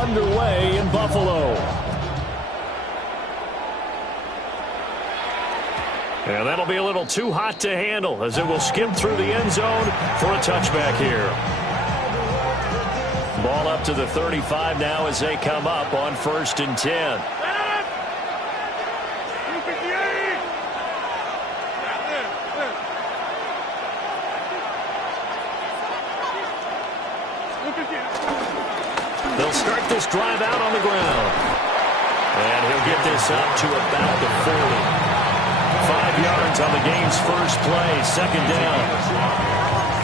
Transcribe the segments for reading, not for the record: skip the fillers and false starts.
underway in Buffalo. And that'll be a little too hot to handle as it will skim through the end zone for a touchback here. Ball up to the 35 now as they come up on 1st and 10. They'll start this drive out on the ground. And he'll get this up to about the 40. 5 yards on the game's first play, 2nd down.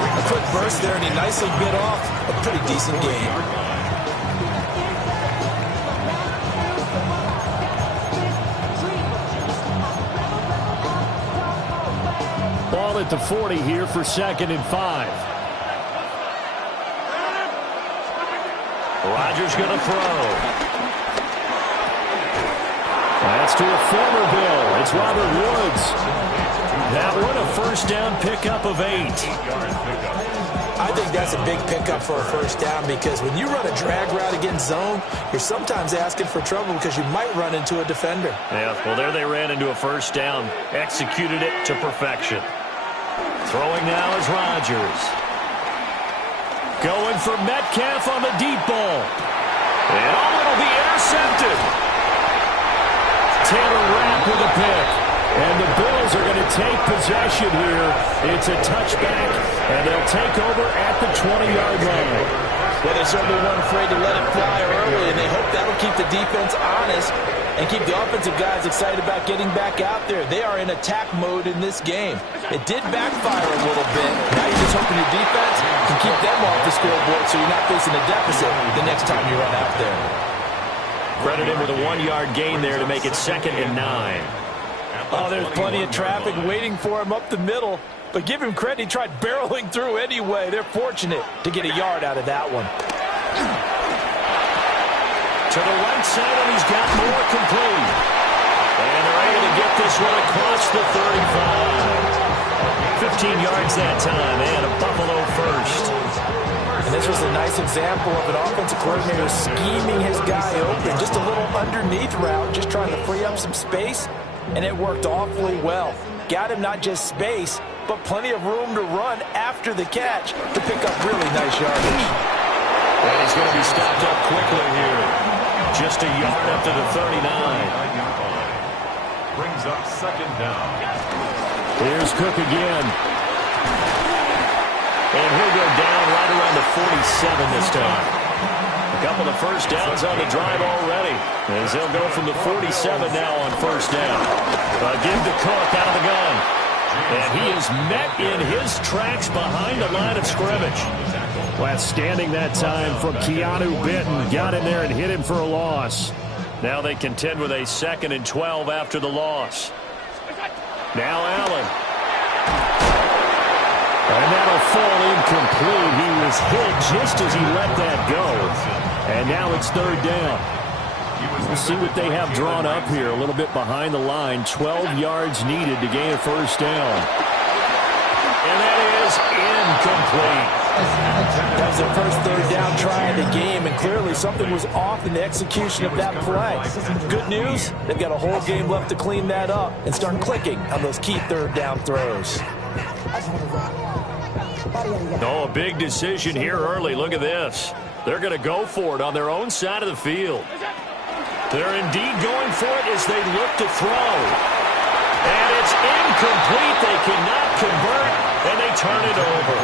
A quick burst there, and he nicely bit off a pretty decent gain. Ball at the 40 here for 2nd and 5. Rodgers going to throw. That's to a former Bill. It's Robert Woods. That one a 1st down pickup of 8. I think that's a big pickup for a 1st down because when you run a drag route against zone, you're sometimes asking for trouble because you might run into a defender. Yeah, well, there they ran into a 1st down. Executed it to perfection. Throwing now is Rodgers. Going for Metcalf on the deep ball. And it'll be intercepted. Taylor Rapp with a pick. And the Bills are going to take possession here. It's a touchback, and they'll take over at the 20-yard line. Well, they certainly weren't afraid to let it fly early, and they hope that'll keep the defense honest and keep the offensive guys excited about getting back out there. They are in attack mode in this game. It did backfire a little bit. Now you're just hoping your defense can keep them off the scoreboard so you're not facing a deficit the next time you run out there. Credit him with a 1-yard gain there to make it 2nd and 9. Oh, there's plenty of traffic waiting for him up the middle. But give him credit, he tried barreling through anyway. They're fortunate to get a yard out of that one. To the right side, and he's got more complete. And they're able to get this one across the 35. 15 yards that time, and a Buffalo 1st. And this was a nice example of an offensive coordinator scheming his guy open. Just a little underneath route, just trying to free up some space. And it worked awfully well. Got him not just space, but plenty of room to run after the catch to pick up really nice yardage. And he's going to be stopped up quickly here. Just a yard up to the 39. Brings up 2nd down. Here's Cook again. And he'll go down right around the 47 this time. A couple of 1st downs on the drive already, as they'll go from the 47 now on 1st down. Give to Cook out of the gun. And he is met in his tracks behind the line of scrimmage. Last standing that time from Keanu Benton. Got in there and hit him for a loss. Now they contend with a 2nd and 12 after the loss. Now Allen. And that'll fall incomplete. He was hit just as he let that go. And now it's 3rd down. We'll see what they have drawn up here. A little bit behind the line. 12 yards needed to gain a 1st down. And that is incomplete. That was their first 3rd down try of the game, and clearly something was off in the execution of that play. Good news, they've got a whole game left to clean that up and start clicking on those key 3rd down throws. Oh, a big decision here early. Look at this. They're going to go for it on their own side of the field. They're indeed going for it as they look to throw. And it's incomplete. They cannot convert, and they turn it over.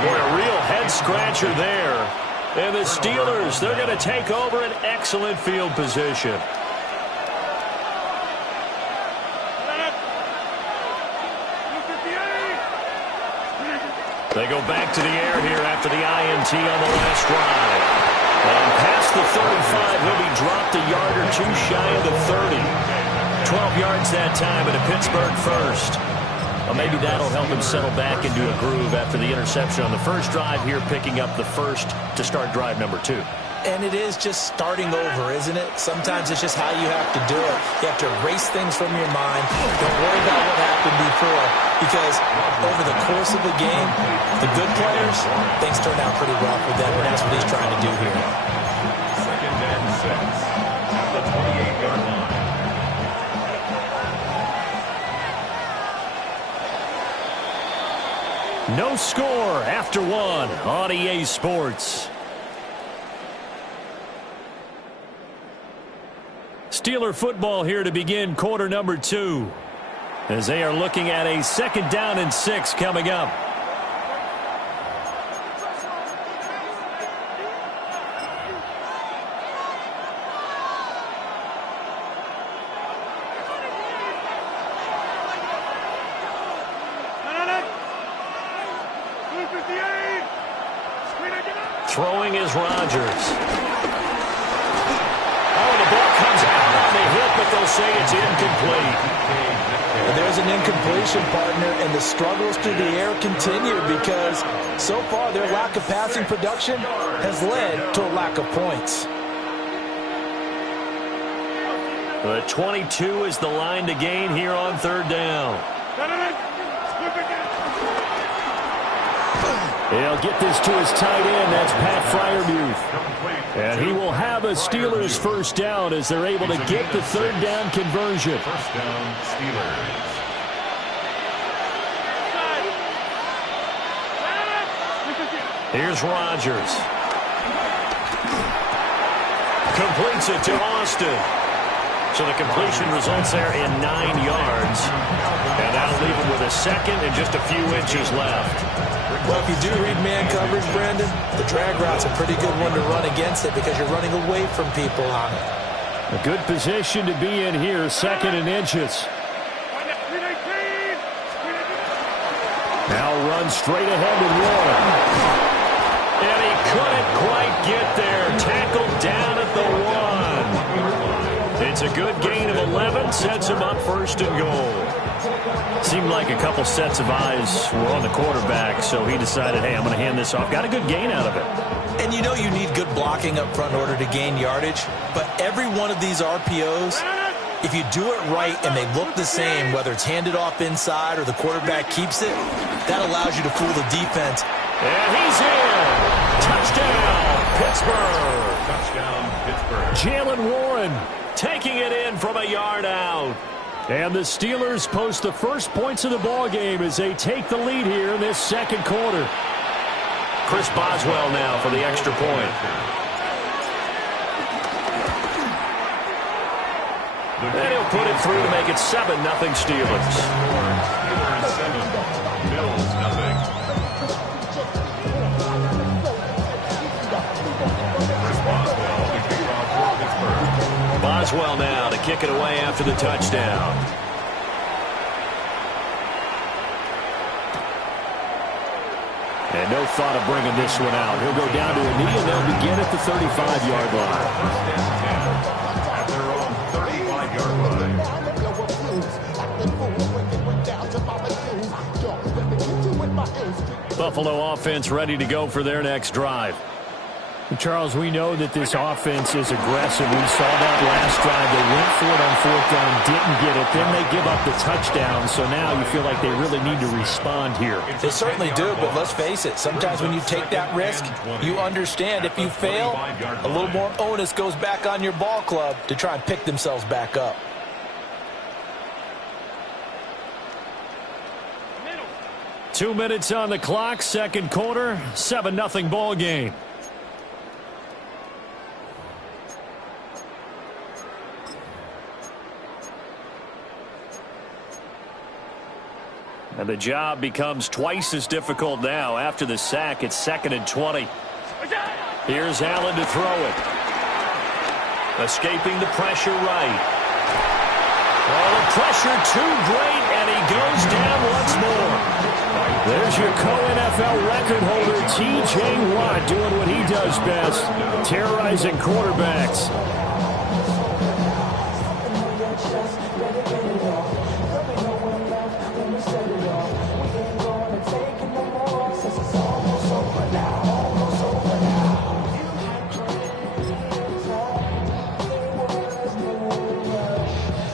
Boy, a real head-scratcher there. And the Steelers, they're going to take over an excellent field position. They go back to the air here after the INT on the last drive. And past the 35, he'll be dropped a yard or two shy of the 30. 12 yards that time and a Pittsburgh 1st. Well, maybe that'll help him settle back into a groove after the interception on the first drive here, picking up the 1st to start drive number 2. And it is just starting over, isn't it? Sometimes it's just how you have to do it. You have to erase things from your mind. Don't worry about what happened before, because over the course of the game, the good players, things turn out pretty well for them, and that's what he's trying to do here. No score after one on EA Sports. Steeler football here to begin quarter number 2, as they are looking at a 2nd down and 6 coming up. Throwing is Rodgers. Oh, the ball comes out on the hit, but they'll say it's incomplete. There's an incompletion, partner, and the struggles through the air continue because so far their lack of passing production has led to a lack of points. The 22 is the line to gain here on 3rd down. He'll get this to his tight end. That's Pat Freiermuth. And he will have a Steelers 1st down as they're able to get the 3rd down conversion. 1st down, Steelers. Here's Rodgers. Completes it to Austin. So the completion results there in 9 yards. And that'll leave him with a 2nd and just a few inches left. Well, if you do read man coverage, Brandon, the drag route's a pretty good one to run against it because you're running away from people on it. A good position to be in here, 2nd and inches. Now run straight ahead with Warren. And he couldn't quite get there. Tackled down at the 1. It's a good gain of 11, sets him up 1st and goal. Seemed like a couple sets of eyes were on the quarterback, so he decided, hey, I'm going to hand this off. Got a good gain out of it. And you know you need good blocking up front in order to gain yardage, but every one of these RPOs, if you do it right and they look the same, whether it's handed off inside or the quarterback keeps it, that allows you to fool the defense. And he's in. Touchdown, Pittsburgh. Touchdown, Pittsburgh. Jalen Warren taking it in from a yard out. And the Steelers post the first points of the ball game as they take the lead here in this 2nd quarter. Chris Boswell now for the extra point. And he'll put it through to make it 7-0 Steelers. Steelers 7, Bills 0. Chris Boswell, the kickoff for Pittsburgh. Boswell now to kick it away after the touchdown. And no thought of bringing this one out. He'll go down to a knee, and they'll begin at the 35-yard line. At their own 35-yard line. Buffalo offense ready to go for their next drive. Charles, we know that this offense is aggressive. We saw that last drive. They went for it on 4th down, didn't get it. Then they give up the touchdown. So now you feel like they really need to respond here. They certainly do, but let's face it. Sometimes when you take that risk, you understand if you fail, a little more onus goes back on your ball club to try and pick themselves back up. Two minutes on the clock, 2nd quarter, 7-0 ball game. And the job becomes twice as difficult now. After the sack, it's 2nd and 20. Here's Allen to throw it. Escaping the pressure right. Oh, the pressure too great, and he goes down once more. There's your co-NFL record holder, T.J. Watt, doing what he does best, terrorizing quarterbacks.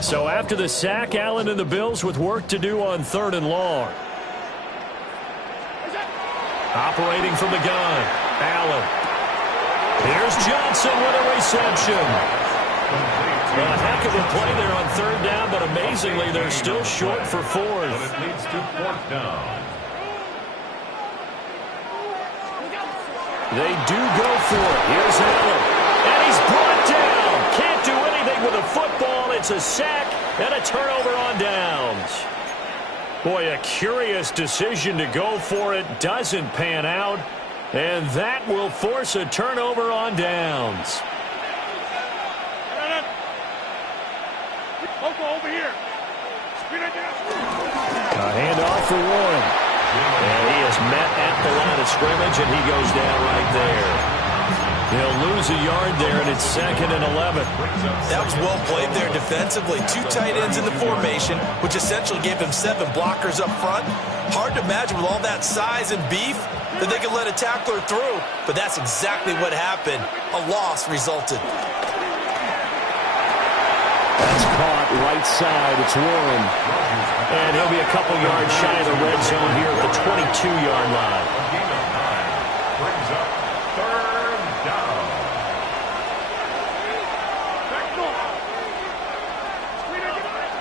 So after the sack, Allen and the Bills with work to do on 3rd and long. Operating from the gun, Allen. Here's Johnson with a reception. A heck of a play there on 3rd down, but amazingly, they're still short for 4th. But it leads to 4th down. They do go for it. Here's Allen. And he's brought down. Can't do anything with a football. It's a sack and a turnover on downs. Boy, a curious decision to go for it. Doesn't pan out. And that will force a turnover on downs. Over here. A handoff for Warren. And he is met at the line of scrimmage, and he goes down right there. He'll lose a yard there, and it's 2nd and 11. That was well played there defensively. 2 tight ends in the formation, which essentially gave them 7 blockers up front. Hard to imagine with all that size and beef that they could let a tackler through, but that's exactly what happened. A loss resulted. That's caught right side. It's Warren. And he'll be a couple yards shy of the red zone here at the 22-yard line. Brings up 3rd down.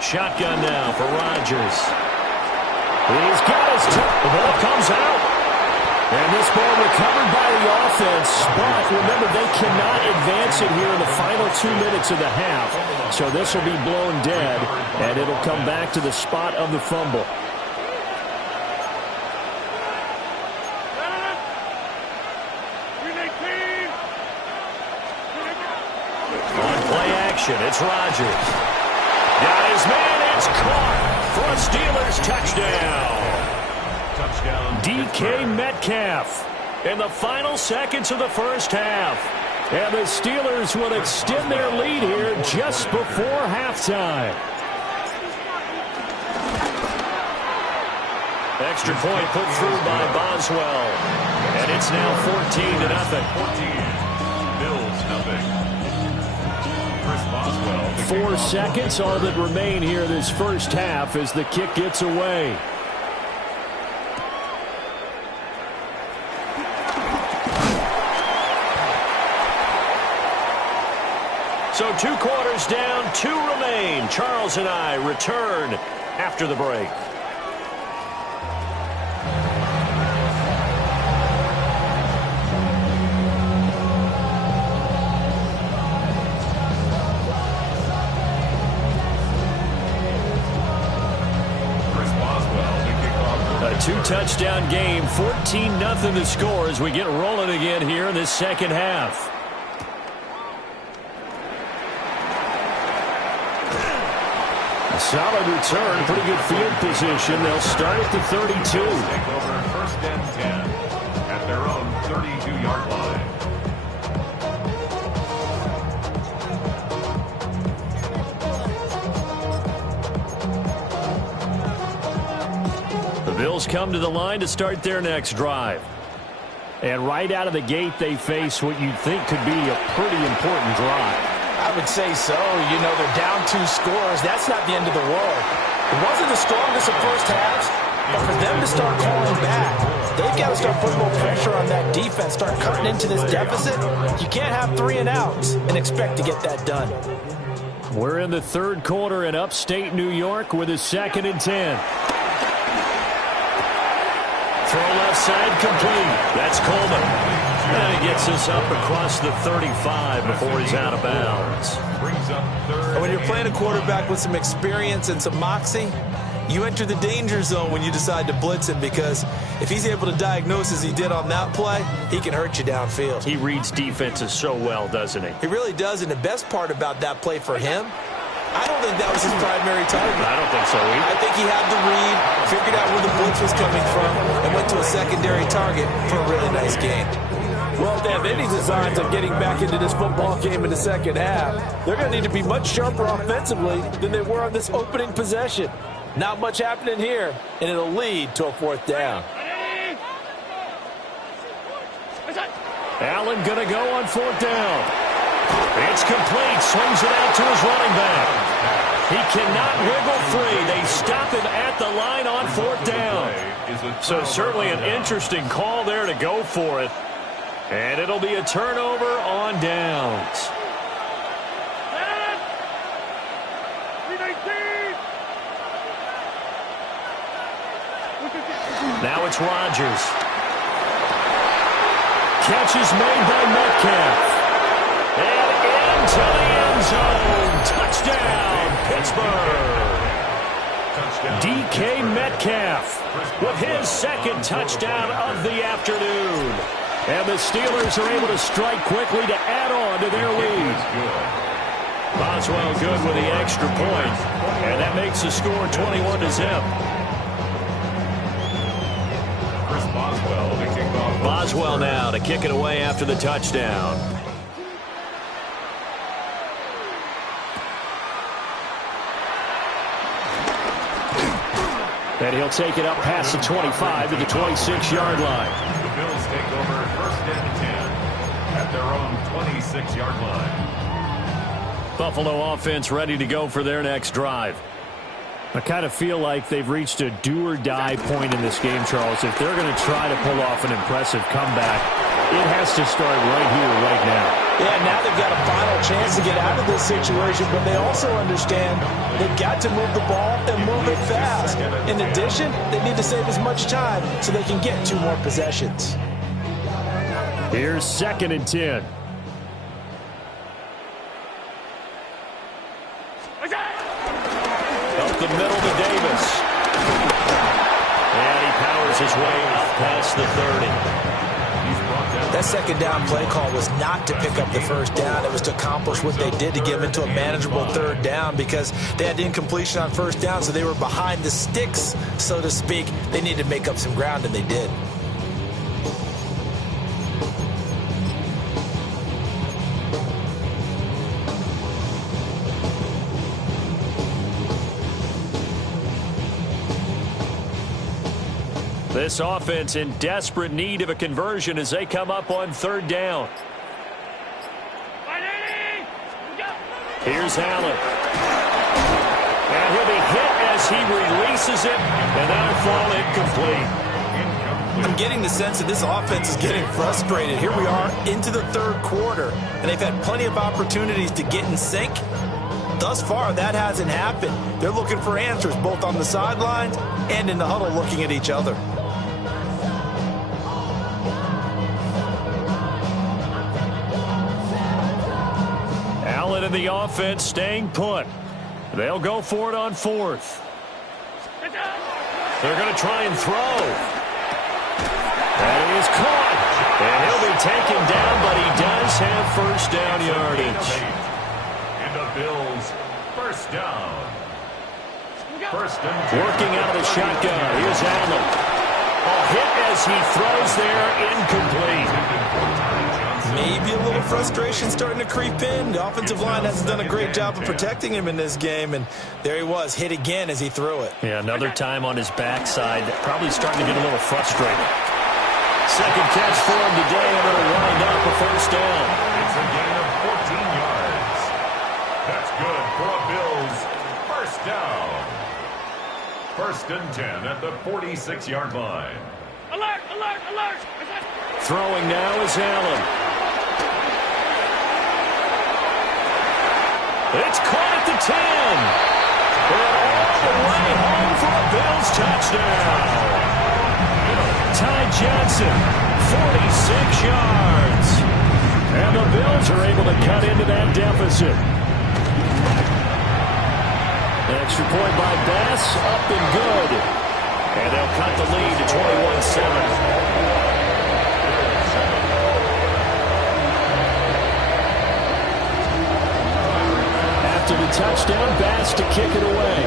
Shotgun now for Rodgers. He's got his the ball comes out. And this ball recovered by the offense. But remember, they cannot advance it here in the final 2 minutes of the half. So this will be blown dead, and it'll come back to the spot of the fumble. On play action, it's Rodgers. Got his man, it's caught for a Steelers touchdown. DK Metcalf in the final seconds of the first half. And the Steelers will extend their lead here just before halftime. Extra point put through by Boswell. And it's now 14-0. 14. Bills nothing. Chris Boswell. 4 seconds, all that remain here this first half as the kick gets away. So 2 quarters down, 2 remain. Charles and I return after the break. A 2-touchdown game, 14-0 the score as we get rolling again here in this second half. Solid return, pretty good field position. They'll start at the 32. Take over 1st and 10 at their own 32-yard line. The Bills come to the line to start their next drive. And right out of the gate, they face what you'd think could be a pretty important drive. I would say so. You know, they're down 2 scores. That's not the end of the world. It wasn't the strongest of first halves, but for them to start calling back, they've got to start putting more pressure on that defense, start cutting into this deficit. You can't have 3 and outs and expect to get that done. We're in the 3rd quarter in upstate New York with a 2nd and 10. Throw left side complete. That's Coleman. And he gets us up across the 35 before he's out of bounds. And when you're playing a quarterback with some experience and some moxie, you enter the danger zone when you decide to blitz him, because if he's able to diagnose as he did on that play, he can hurt you downfield. He reads defenses so well, doesn't he? He really does, and the best part about that play for him, I don't think that was his primary target. I don't think so either. I think he had the read, figured out where the blitz was coming from, and went to a secondary target for a really nice gain. Well, if they have any designs on getting back into this football game in the second half, they're going to need to be much sharper offensively than they were on this opening possession. Not much happening here, and it'll lead to a 4th down. Allen going to go on 4th down. It's complete. Swings it out to his running back. He cannot wiggle free. They stop him at the line on 4th down. So certainly an interesting call there to go for it. And it'll be a turnover on downs. Now it's Rodgers. catch is made by Metcalf. And into the end zone. Touchdown, Pittsburgh. DK Metcalf with his second touchdown of the afternoon. And the Steelers are able to strike quickly to add on to their lead. Boswell good with the extra point. And that makes the score 21-0. Boswell now to kick it away after the touchdown. And he'll take it up past the 25 to the 26-yard line. The Bills take over first and 10 at their own 26-yard line. Buffalo offense ready to go for their next drive. I kind of feel like they've reached a do-or-die point in this game, Charles. If they're going to try to pull off an impressive comeback, it has to start right here, right now. Yeah, now they've got a final chance to get out of this situation, but they also understand they've got to move the ball and move it fast. In addition, they need to save as much time so they can get 2 more possessions. Here's 2nd and 10. Up the middle to Davis. And he powers his way up past the 30. That second down play call was not to pick up the first down. It was to accomplish what they did to get them into a manageable 3rd down because they had incompletion on 1st down, so they were behind the sticks, so to speak. They needed to make up some ground, and they did. This offense in desperate need of a conversion as they come up on 3rd down. Here's Allen. And he'll be hit as he releases it, and that'll fall incomplete. I'm getting the sense that this offense is getting frustrated. Here we are into the 3rd quarter, and they've had plenty of opportunities to get in sync. Thus far, that hasn't happened. They're looking for answers both on the sidelines and in the huddle looking at each other. Allen and the offense staying put. They'll go for it on 4th. They're going to try and throw. That is caught. And he'll be taken down, but he does have first down yardage. And the Bills, first down. First and 10. Working out of the shotgun. Here's Allen. A hit as he throws there, incomplete. Maybe a little frustration starting to creep in. The offensive line hasn't done a great job of protecting him in this game, and there he was, hit again as he threw it. Yeah, another time on his backside, probably starting to get a little frustrated. Second catch for him today, and it'll wind up a first down. It's a gain of 14 yards. That's good for a Bills first down. First and 10 at the 46-yard line. Alert, alert, alert! Throwing now is Allen. It's caught at the 10. And all the way home for a Bills touchdown. Ty Johnson, 46 yards. And the Bills are able to cut into that deficit. Extra point by Bass, up and good. And they'll cut the lead to 21-7. After the touchdown, Bass to kick it away.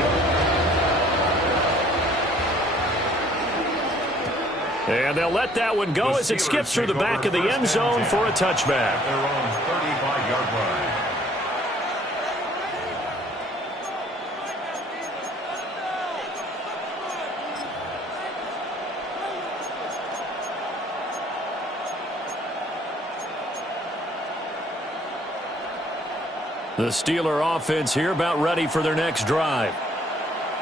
And they'll let that one go as it skips through the back of the end zone for a touchback. Their own 35-yard line. The Steeler offense here about ready for their next drive.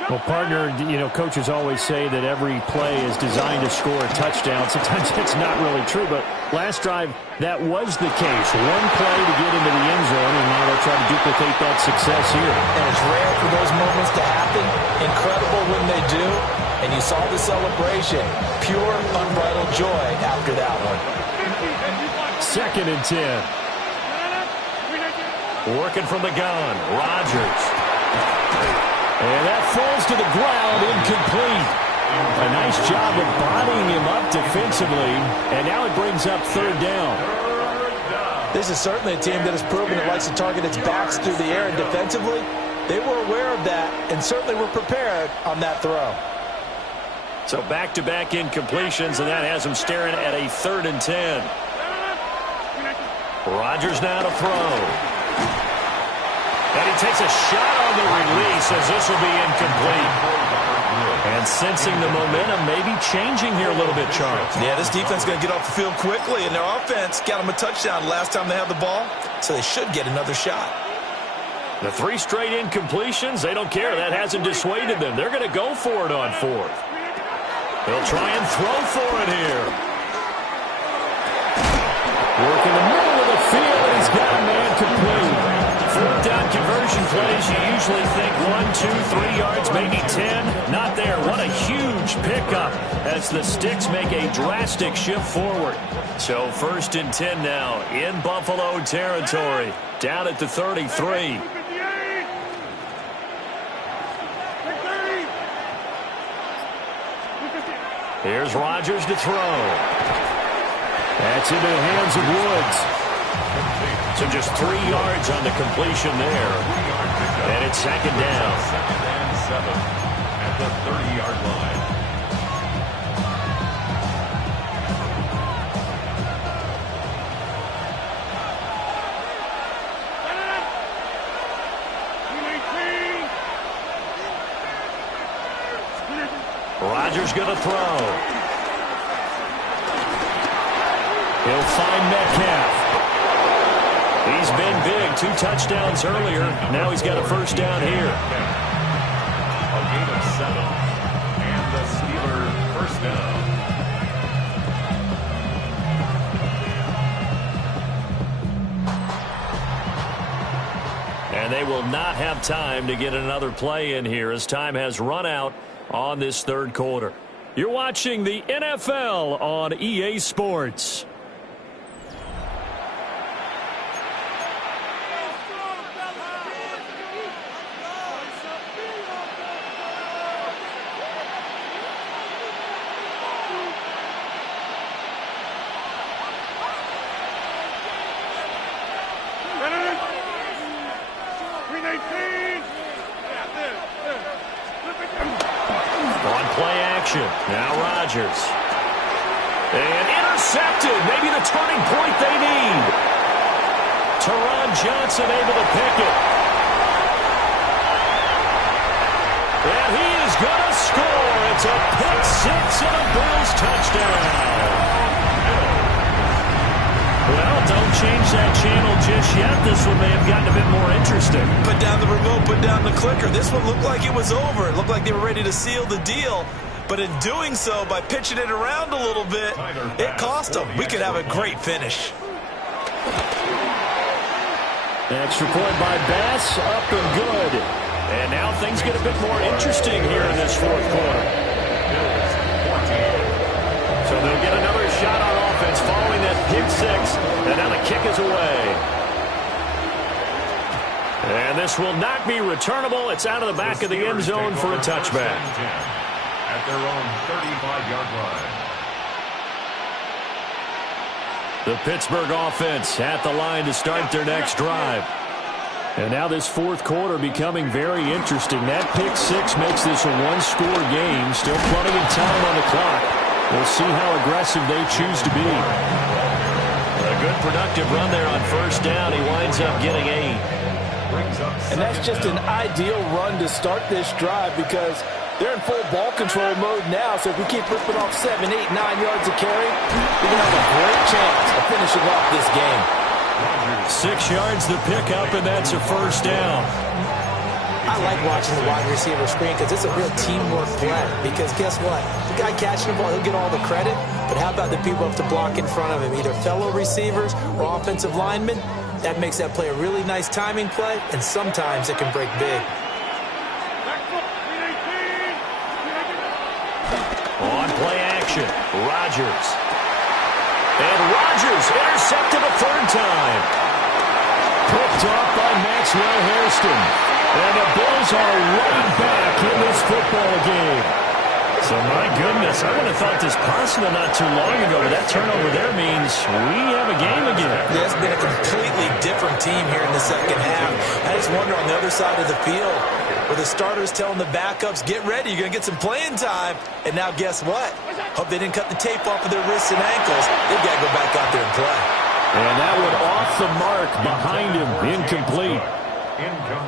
Well, partner, coaches always say that every play is designed to score a touchdown. Sometimes it's not really true, but last drive, that was the case. One play to get into the end zone, and now they'll try to duplicate that success here. And it's rare for those moments to happen. Incredible when they do. And you saw the celebration. Pure, unbridled joy after that one. 2nd and 10. Working from the gun, Rodgers. And that falls to the ground, incomplete. A nice job of bodying him up defensively, and now it brings up 3rd down. This is certainly a team that has proven it likes to target its backs through the air, and defensively, they were aware of that and certainly were prepared on that throw. So back-to-back incompletions, and that has him staring at a 3rd and 10. Rodgers now to throw. And he takes a shot on the release as this will be incomplete. And sensing the momentum maybe changing here a little bit, Charles. Yeah, this defense is going to get off the field quickly, and their offense got them a touchdown last time they had the ball, so they should get another shot. The 3 straight incompletions, they don't care. That hasn't dissuaded them. They're going to go for it on 4th. They'll try and throw for it here. Work in the middle of the field, and he's got a man complete. 4th down conversion plays, you usually think 1, 2, 3 yards, maybe 10. Not there. What a huge pickup as the Sticks make a drastic shift forward. So 1st and 10 now in Buffalo territory. Down at the 33. Here's Rodgers to throw. That's into the hands of Woods. So just 3 yards on the completion there. And it's 2nd down. 2nd and 7 at the 30-yard line. Rodgers going to throw. He'll find Metcalf. He's been big. 2 touchdowns earlier. Now he's got a 1st down here. A gain of 7. And the Steelers 1st down. And they will not have time to get another play in here as time has run out on this 3rd quarter. You're watching the NFL on EA Sports. Now Rodgers. And intercepted. Maybe the turning point they need. Teron Johnson able to pick it. And he is going to score. It's a pick 6 and a Bills touchdown. Well, don't change that channel just yet. This one may have gotten a bit more interesting. Put down the remote, put down the clicker. This one looked like it was over. It looked like they were ready to seal the deal. But in doing so, by pitching it around a little bit, it cost them. We could have a great finish. Extra point by Bass, up and good. And now things get a bit more interesting here in this 4th quarter. So they'll get another shot on offense following that pick 6. And now the kick is away. And this will not be returnable. It's out of the back of the end zone for a touchback. At their own 35-yard line. The Pittsburgh offense at the line to start their next drive. And now this 4th quarter becoming very interesting. That pick 6 makes this a 1-score game. Still plenty of time on the clock. We'll see how aggressive they choose to be. A good productive run there on 1st down. He winds up getting 8. And that's just an ideal run to start this drive because they're in full ball control mode now, so if we keep ripping off 7, 8, 9 yards of carry, we're going to have a great chance of finishing off this game. 6 yards the pickup, and that's a 1st down. I like watching the wide receiver screen because it's a real teamwork play. Because guess what? The guy catching the ball, he'll get all the credit, but how about the people who have to block in front of him, either fellow receivers or offensive linemen? That makes that play a really nice timing play, and sometimes it can break big. On play action, Rodgers. And Rodgers intercepted a third time. Picked off by Maxwell Hairston. And the Bills are right back in this football game. So, my goodness, I would have thought this possible not too long ago, but that turnover there means we have a game again. Yeah, it's been a completely different team here in the second half. I just wonder on the other side of the field where the starters telling the backups, get ready, you're going to get some playing time. And now guess what? Hope they didn't cut the tape off of their wrists and ankles. They've got to go back out there and play. And that one off the mark behind him, incomplete.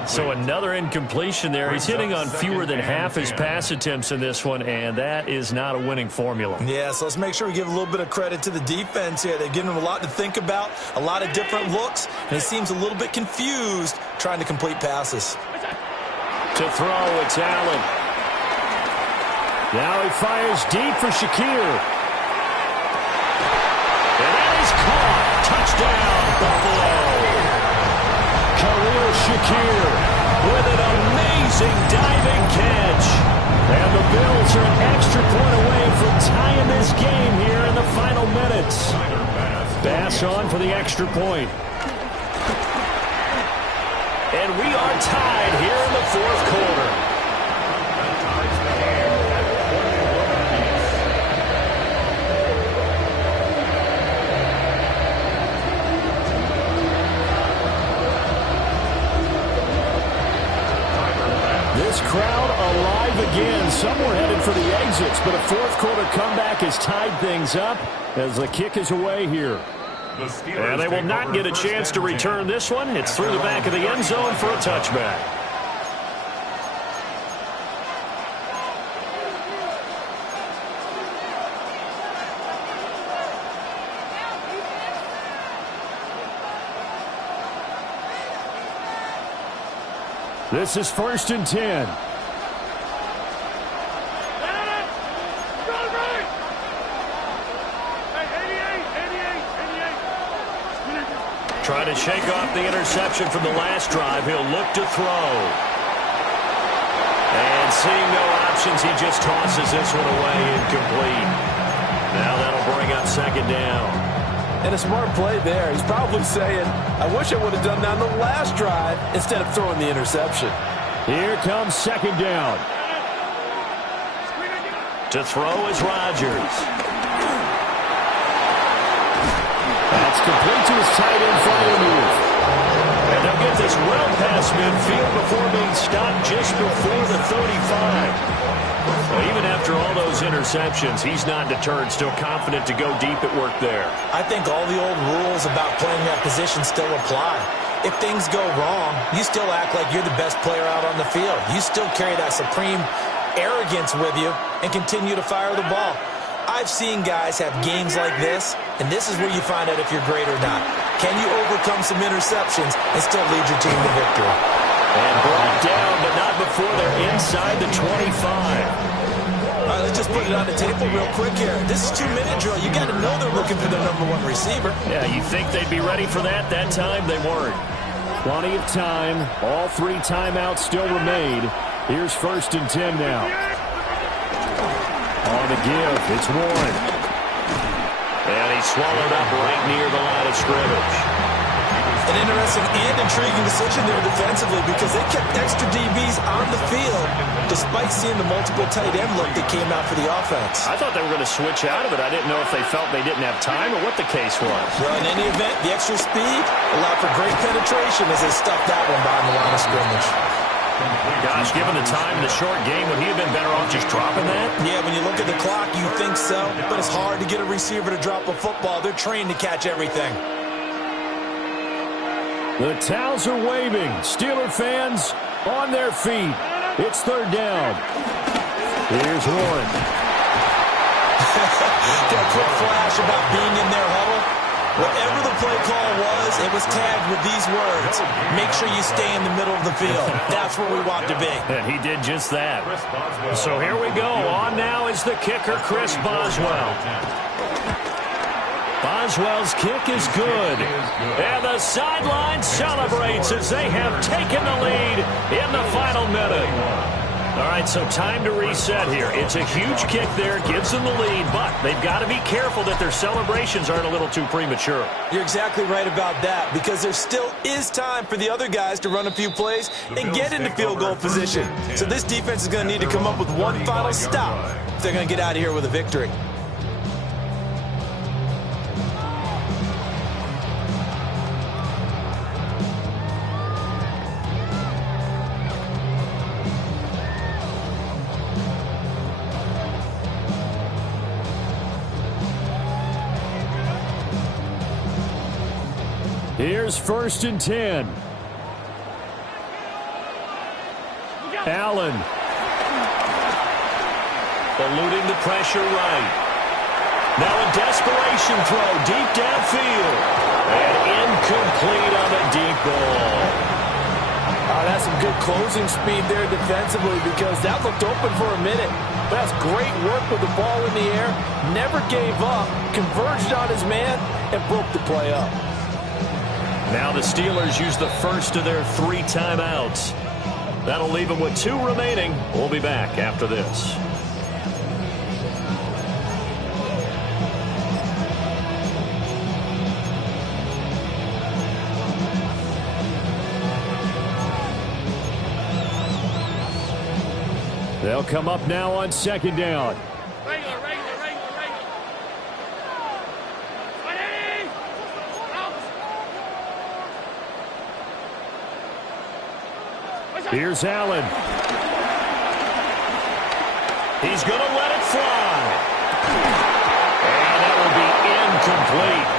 So another incompletion there. He's hitting on fewer than half his pass attempts in this one, and that is not a winning formula. Yeah, so let's make sure we give a little bit of credit to the defense here. They've given him a lot to think about, a lot of different looks, and he seems a little bit confused trying to complete passes. To throw, it's Allen. Now he fires deep for Shakir. And that is caught. Touchdown, Buffalo. Khalil Shakir with an amazing diving catch. And the Bills are an extra point away from tying this game here in the final minutes. Bass on for the extra point. And we are tied here in the fourth quarter. This crowd alive again. Some were headed for the exits, but a fourth quarter comeback has tied things up as the kick is away here. And they will not get a chance to return this one. It's through the back of the end zone for a touchback. This is 1st and 10. Trying to shake off the interception from the last drive. He'll look to throw. And seeing no options, he just tosses this one away incomplete. Now that'll bring up second down. And a smart play there. He's probably saying, I wish I would have done that on the last drive instead of throwing the interception. Here comes second down. To throw is Rodgers. That's complete to his tight end Friday move. And they'll get this well past midfield before being stopped just before the 35. Well, even after all those interceptions, he's not deterred, still confident to go deep at work there. I think all the old rules about playing that position still apply. If things go wrong, you still act like you're the best player out on the field. You still carry that supreme arrogance with you and continue to fire the ball. I've seen guys have games like this, and this is where you find out if you're great or not. Can you overcome some interceptions and still lead your team to victory? And brought down, but not before they're inside the 25. All right, let's just put it on the table real quick here. This is 2-minute drill. You got to know they're looking for their #1 receiver. Yeah, you think they'd be ready for that? That time they weren't. Plenty of time. All 3 timeouts still remain. Here's 1st and 10 now. On the give, it's Warren. And he's swallowed up right near the line of scrimmage. An interesting and intriguing decision there defensively because they kept extra DBs on the field despite seeing the multiple tight end look that came out for the offense. I thought they were going to switch out of it. I didn't know if they felt they didn't have time or what the case was. Well, in any event, the extra speed allowed for great penetration as they stuffed that one behind the line of scrimmage. Gosh, given the time in the short game, would he have been better off just dropping that? Yeah, when you look at the clock, you think so, but it's hard to get a receiver to drop a football. They're trained to catch everything. The towels are waving. Steeler fans on their feet. It's 3rd down. Here's Warren. Got a quick flash about being in their huddle. Whatever the play call was, it was tagged with these words. Make sure you stay in the middle of the field. That's where we want to be. And he did just that. So here we go. On now is the kicker, Chris Boswell. Boswell's kick is good. And the sideline celebrates as they have taken the lead in the final minute. All right, so time to reset here. It's a huge kick there, gives them the lead, but they've got to be careful that their celebrations aren't a little too premature. You're exactly right about that, because there still is time for the other guys to run a few plays and get into field goal position. So this defense is going to need to come up with one final stop if they're going to get out of here with a victory. Here's 1st and 10. Allen. Eluding the pressure right. Now a desperation throw deep downfield. And incomplete on the deep ball. That's some good closing speed there defensively, because that looked open for a minute. But that's great work with the ball in the air. Never gave up, converged on his man, and broke the play up. Now the Steelers use the first of their 3 timeouts. That'll leave them with 2 remaining. We'll be back after this. They'll come up now on 2nd down. Here's Allen. He's going to let it fly. And that will be incomplete.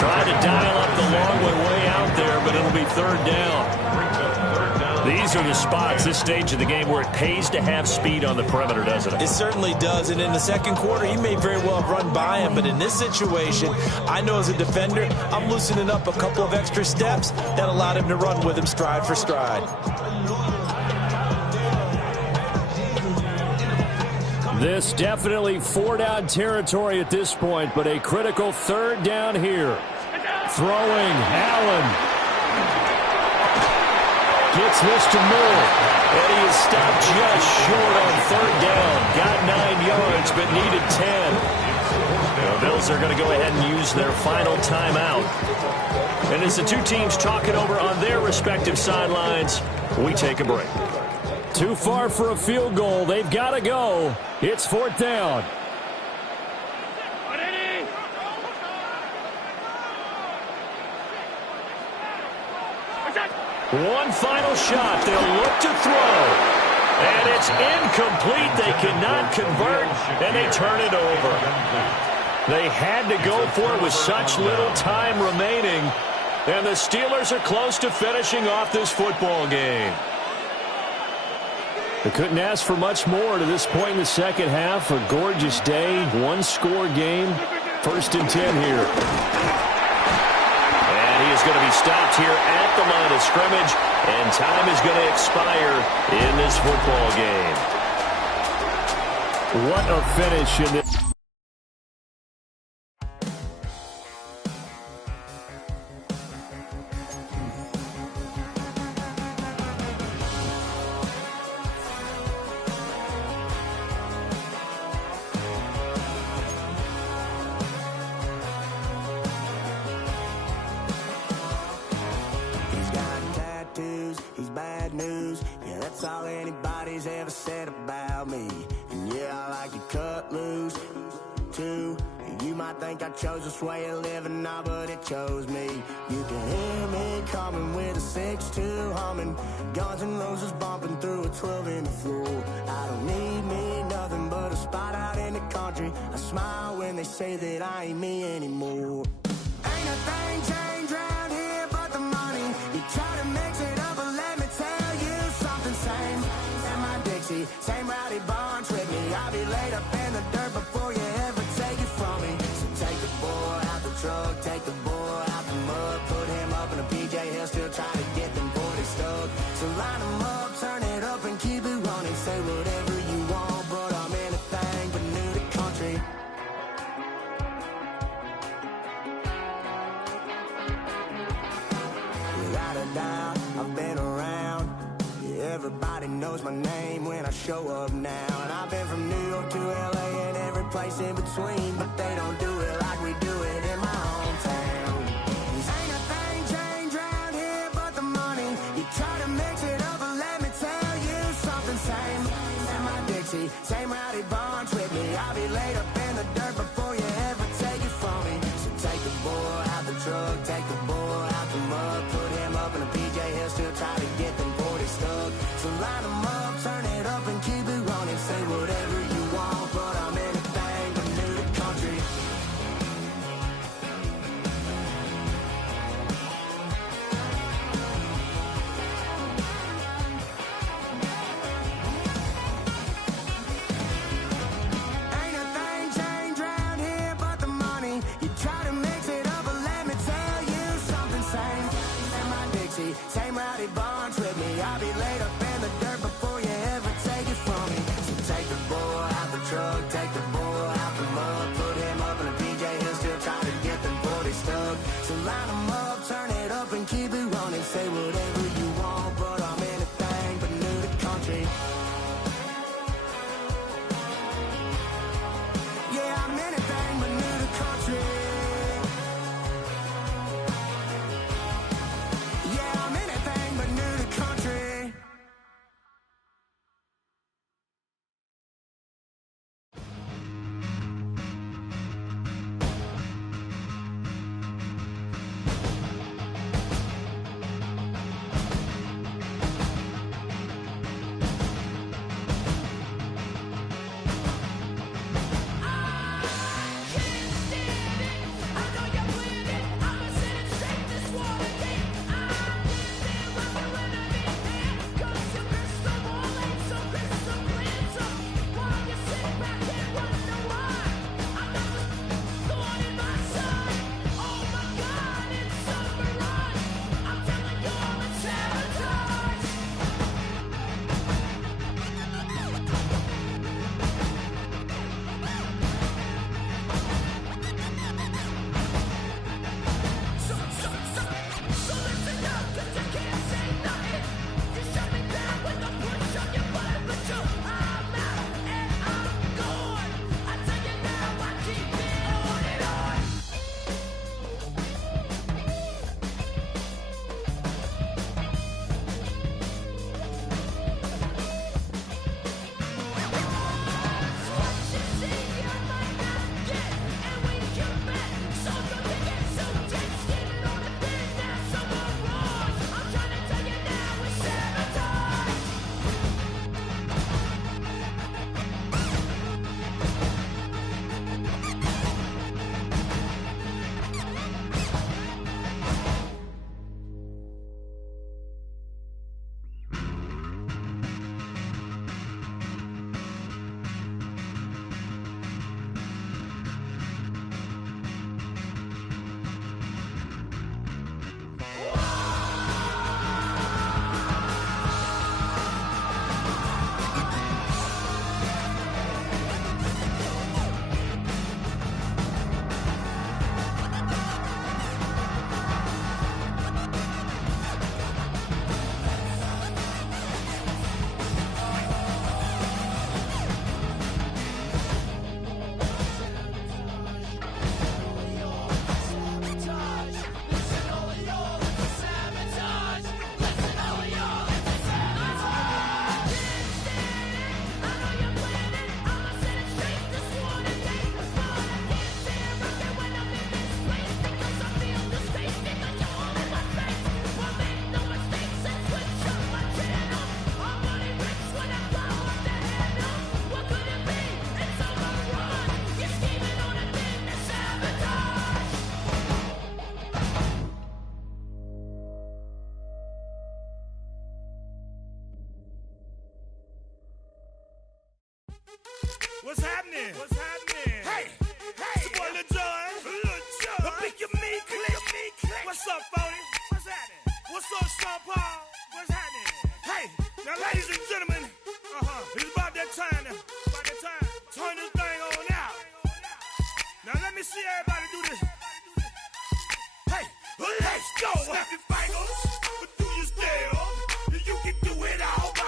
Trying to dial up the long way out there, but it'll be 3rd down. These are the spots, this stage of the game, where it pays to have speed on the perimeter, doesn't it? It certainly does, and in the second quarter, he may very well have run by him, but in this situation, I know as a defender, I'm loosening up a couple of extra steps that allowed him to run with him stride for stride. This definitely 4-down territory at this point, but a critical 3rd down here. Throwing, Allen. Gets this to move. And he is stopped just short on 3rd down. Got 9 yards, but needed 10. The Bills are going to go ahead and use their final timeout. And as the 2 teams talk it over on their respective sidelines, we take a break. Too far for a field goal. They've got to go. It's 4th down. One final shot. They'll look to throw. And it's incomplete. They cannot convert, and they turn it over. They had to go for it with such little time remaining. And the Steelers are close to finishing off this football game. They couldn't ask for much more to this point in the second half. A gorgeous day, 1-score game. 1st and 10 here. And he is going to be stopped here at the line of scrimmage, and time is going to expire in this football game. What a finish in this. Chose this way of living now, but it chose me. You can hear me coming with a 6-2 humming, Guns N' Roses bumping through a 12-inch floor. I don't need me nothing but a spot out in the country. I smile when they say that I ain't me anymore. Ain't a thing changed around here but the money. You try to mix it up, but let me tell you something. Same in my Dixie, same rowdy barn trick me. I'll be laid up in the dirt before you ever take it from me. Take the boy out the truck, take the boy out the mud, put him up in a PJ Hill, still trying to get them 40 stuck. So line them up, turn it up and keep it running. Say whatever you want, but I'm anything but new to country. everybody knows my name when I show up now. And I've been from New York to LA and every place in between, but they don't do it like we do it in my hometown. Ain't a thing changed around here but the money. You try to mix it up and let me tell you something. Same in my Dixie, same rowdy bunch with me. I'll be laid up in the dirt before you ever take it from me. So take the boy out the truck, take the boy out the mud, put him up in a PJ, he'll still try to get them 40 stuck. So line them up, turn it up and keep it running. Say whatever you want, but I'm anything but new to country. Ain't a thing changed around here but the money. You try to mix it up, but let me tell you something. Same in my Dixie, same rowdy bunch with me. I'll be laid up in the dirt before you ever take it from me. So take the boy out the truck, take the boy out the mud, put him up in a PJ, he'll still try to get them 40 stuck. So line them up, turn it up and keep it running. Say whatever you want, but I'm anything but new to country. Yeah, I'm anything but new to country. Yeah, I'm anything but new to country. What's happening? What's happening? Hey, hey, it's your boy Lil Jon. Lil Jon. The Pick Your Me Click. What's up, Phony? What's happening? What's up, Sean Paul? What's happening? Hey, now, ladies and gentlemen, it's about that time. Turn this thing on out. Now let me see everybody do this. Hey, let's go. Snap your fingers, but do you still? You can do it all by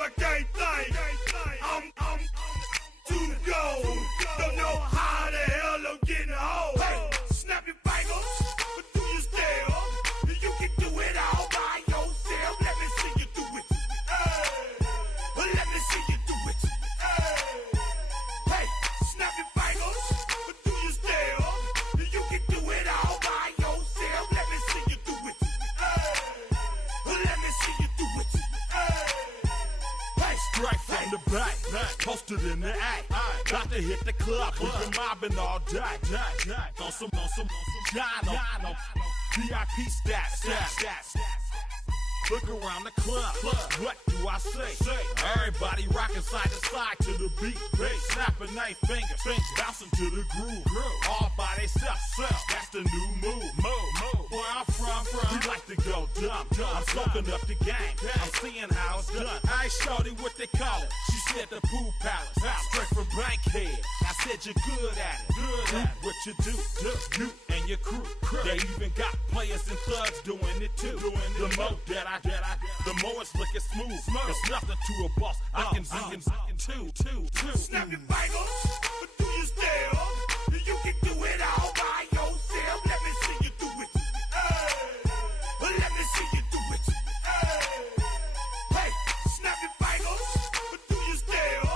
I can't think. I'm too go. Don't know how the hell I'm getting home. Hey, snap your fingers, but do you still? You can do it all by yourself. Let me see you do it. Let me see you do it. Hey, snap your fingers, but do you still? You can do it all by yourself. Let me see you do it. Let me see you do it. Hey, Straight from the back, posted in the act. Got to hit the club, we've been mobbing all day. On some Jono, VIP stats. Look around the club, what do I say? Everybody rocking side to side to the beat. Snapping their fingers, bouncing to the groove. All by themselves, that's the new move. Where I'm from, we like to go dumb. I'm soaking up the game, I'm seeing how it's done. I ain't shorty what they call it. She said the pool palace, straight from Bankhead. I said you're good at it. What you do, you and your crew. They even got players and thugs doing it too. The more that I get, the more it's looking smooth. It's nothing to a boss. I can two. snap your fingers, but do you still? You can do it all by yourself. Let me see you do it. Let me see you do it. Hey, snap your fingers, but do you still?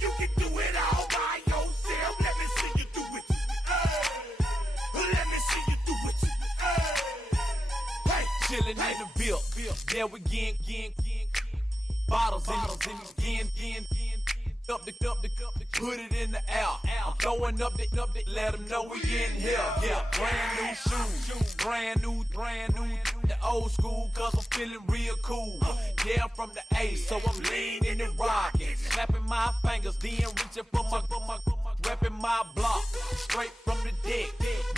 You can do it all by yourself. Let me see you do it. Let me see you do it. Hey, Chillin' in the bill. Yeah, we again. Bottles in again. Up the put it in the air. I'm throwing up the, let them know we in here. Yeah, brand new shoes, brand new. The old school, cause I'm feeling real cool. Yeah, I'm from the A, so I'm leaning and rocking. Snapping my fingers, then reaching for my repping my block. Straight from the deck.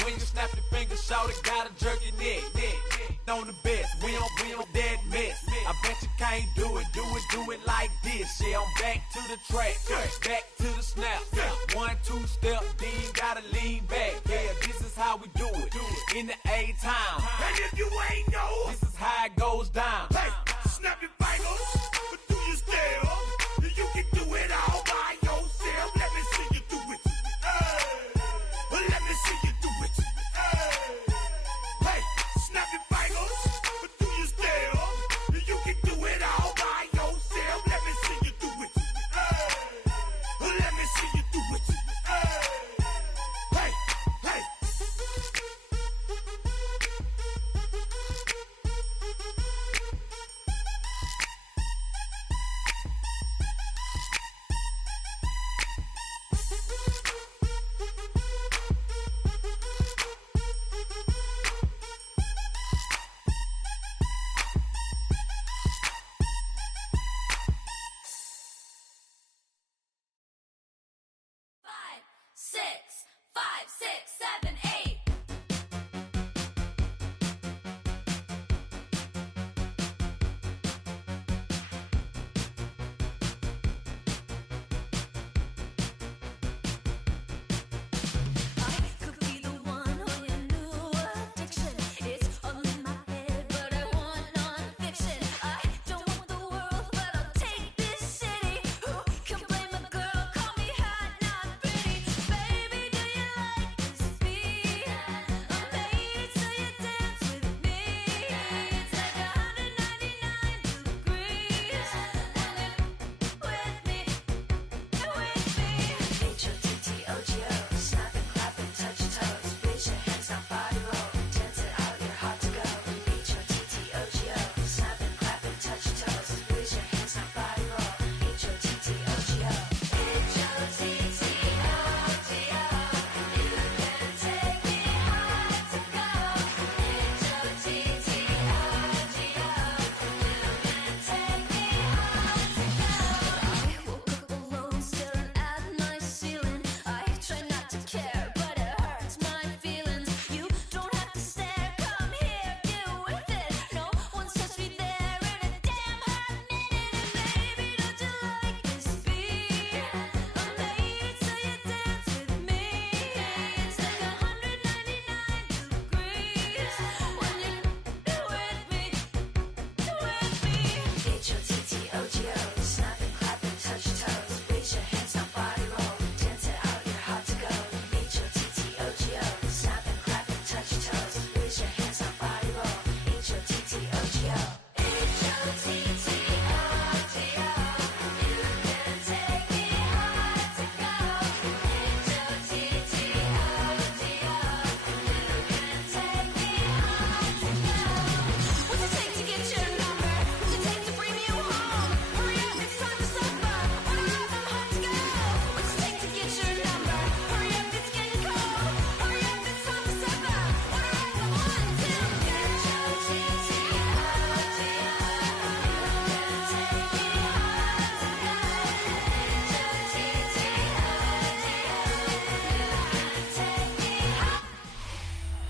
When you snap your fingers, shout it, gotta jerk your neck. On the best, we don't dead mess. I bet you can't do it like this. Yeah, I'm back to the track, back to the snap. 1, 2 step, then gotta lean back. Yeah, this is how we do it. In the A-time. and if you ain't know, This is how it goes down. hey, snap your fingers, but do you still? You can do it all by yourself. Let me see you do it. Let me see you do it. Hey, snap your fingers, but do you still? You can do it all by yourself. Let me see you do it. Let me see you do it. Hey.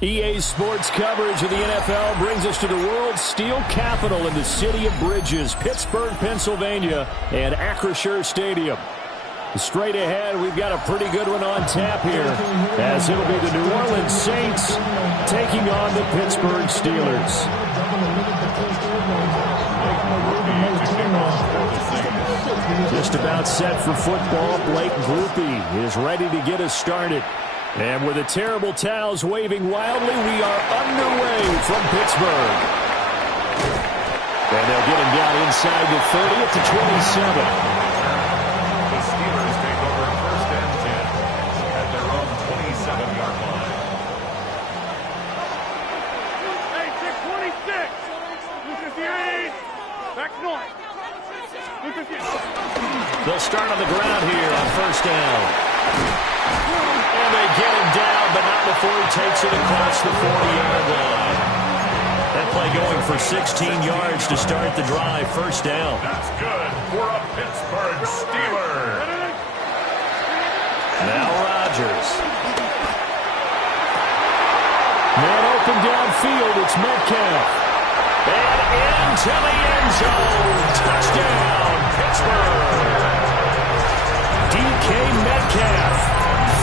EA Sports coverage of the NFL brings us to the world's steel capital in the city of Bridges, Pittsburgh, Pennsylvania, and Acrisure Stadium. Straight ahead, we've got a pretty good one on tap here, as it'll be the New Orleans Saints taking on the Pittsburgh Steelers. Just about set for football. Blake Grupe is ready to get us started. And with the terrible towels waving wildly, we are underway from Pittsburgh. And they'll get him down inside the 30 at the 27. The Steelers take over 1st and 10 at their own 27-yard line. Hey, 626. Lucas Yates. Back north. Lucas Yates. They'll start on the ground here on 1st down. And they get him down, but not before he takes it across the 40-yard line. That play going for 16 yards to start the drive. 1st down. That's good for a Pittsburgh Steeler. Now Rodgers. Man open downfield. It's Metcalf. And into the end zone. Touchdown, Pittsburgh. DK Metcalf.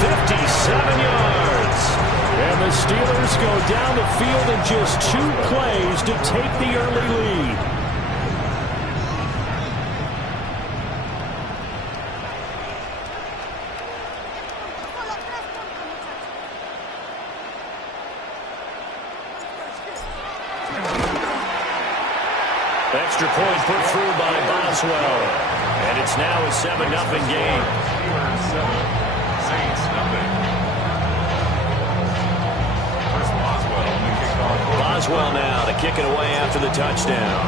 57 yards. And the Steelers go down the field in just 2 plays to take the early lead. Extra point put through by Boswell. And it's now a 7-0 game. Steelers 7. Saints nothing. First Boswell on the kickoff. Boswell now to kick it away after the touchdown.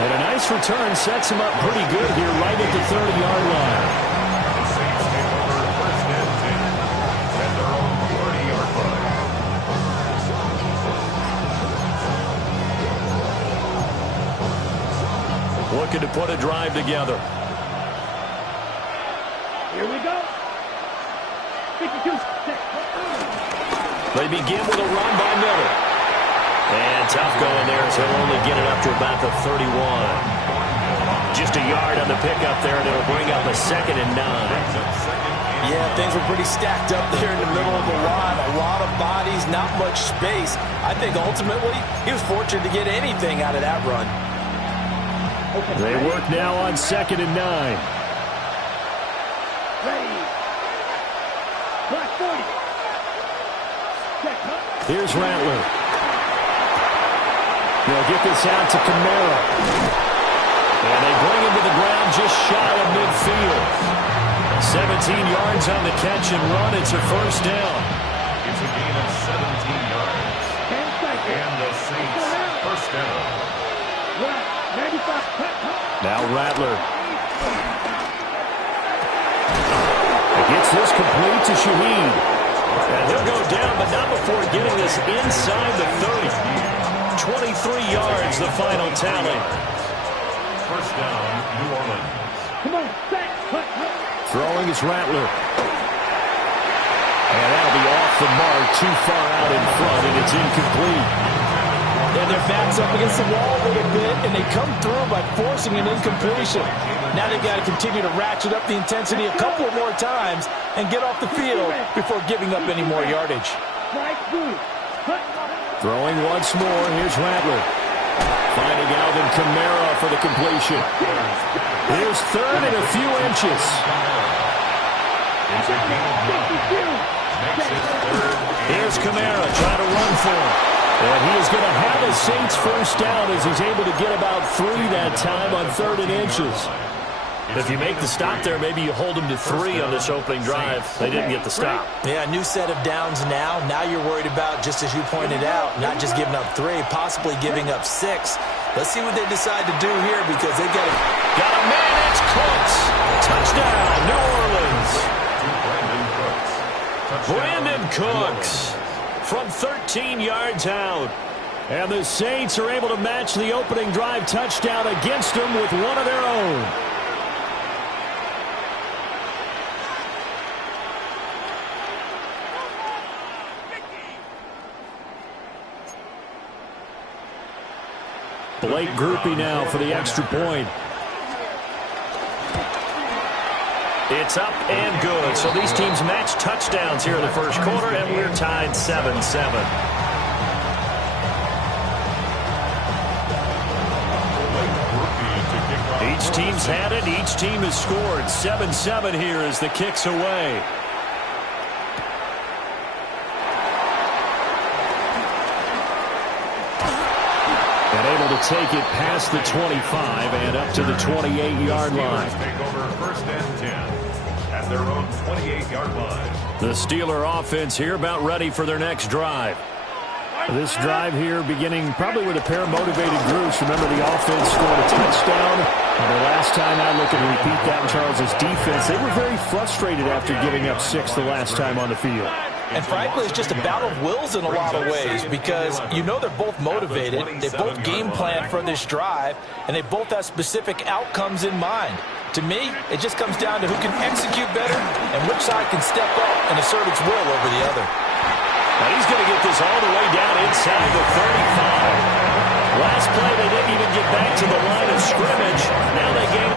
And a nice return sets him up pretty good here right at the 30-yard line. The Saints take over 1st and 10 at their own 30-yard line. Looking to put a drive together. Here we go. 52. They begin with a run by Miller. And tough going there as he'll only get it up to about the 31. Just a yard on the pickup there, and it'll bring up a 2nd and 9. Yeah, things were pretty stacked up there in the middle of the line. A lot of bodies, not much space. I think ultimately he was fortunate to get anything out of that run. They work now on 2nd and 9. Ready. Black 40. Check. Here's Rattler. They'll get this out to Kamara. And they bring him to the ground just shy of midfield. 17 yards on the catch and run. It's a 1st down. It's a gain of 17 yards. And the Saints 1st down. Now Rattler. Gets this complete to Shaheed. And he'll go down, but not before getting this inside the 30. 23 yards, the final tally. 1st down, New Orleans. Come on, Throwing is Rattler. And that'll be off the mark, too far out in front, and it's incomplete. And their backs up against the wall a little bit, and they come through by forcing an incompletion. Now they've got to continue to ratchet up the intensity a couple more times and get off the field before giving up any more yardage. Throwing once more, here's Rattler. Finding Alvin Kamara for the completion. Here's 3rd and a few inches. Here's Kamara trying to run for him. And he is going to have a Saints 1st down as he's able to get about 3 that time on 3rd and inches. If you make the stop there, maybe you hold them to 3 on this opening drive. They didn't get the stop. Yeah, new set of downs now. Now you're worried about, just as you pointed out, not just giving up 3, possibly giving up 6. Let's see what they decide to do here because they got a man. It's Cooks. Touchdown, New Orleans. Brandon Cooks from 13 yards out. And the Saints are able to match the opening drive touchdown against them with one of their own. Blake Groupie now for the extra point. It's up and good. So these teams match touchdowns here in the first quarter, and we're tied 7-7. Each team's had it. Each team has scored. 7-7 here as the kick's away. And able to take it past the 25 and up to the 28-yard line. Take over first and 10 at their own 28-yard line. The Steeler offense here about ready for their next drive. This drive here beginning probably with a pair of motivated groups. Remember, the offense scored a touchdown. And the last time I look and repeat that in Charles's defense, they were very frustrated after giving up 6 the last time on the field. And frankly, it's just a battle of wills in a lot of ways because you know they're both motivated. They both game plan for this drive, and they both have specific outcomes in mind. To me, it just comes down to who can execute better and which side can step up and assert its will over the other. Now he's going to get this all the way down inside the 35. Last play, they didn't even get back to the line of scrimmage. Now they gain.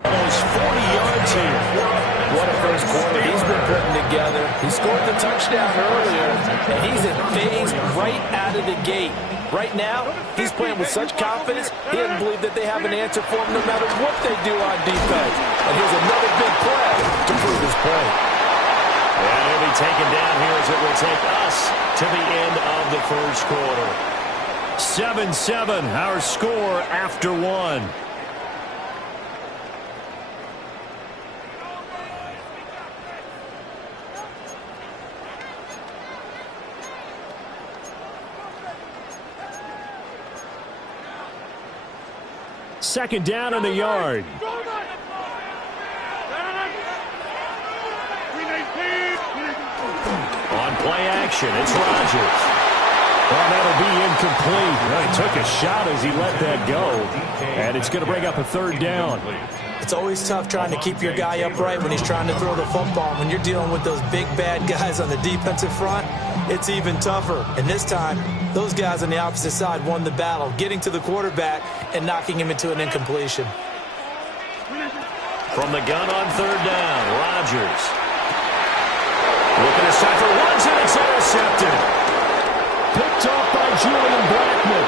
Almost 40 yards here. What a first quarter he's been putting together. He scored the touchdown earlier, and he's in phase right out of the gate. Right now, he's playing with such confidence, he doesn't believe that they have an answer for him no matter what they do on defense. And here's another big play to prove his point. And he'll be taken down here as it will take us to the end of the first quarter. 7-7, our score after one. Second down in the yard. On play action, it's Rodgers. Well, that'll be incomplete. Well, he took a shot as he let that go. And it's going to bring up a third down. It's always tough trying to keep your guy upright when he's trying to throw the football. When you're dealing with those big, bad guys on the defensive front, it's even tougher. And this time, those guys on the opposite side won the battle, getting to the quarterback and knocking him into an incompletion. From the gun on third down, Rodgers. Looking to set for runs, and it's intercepted. Picked off by Julian Blackman.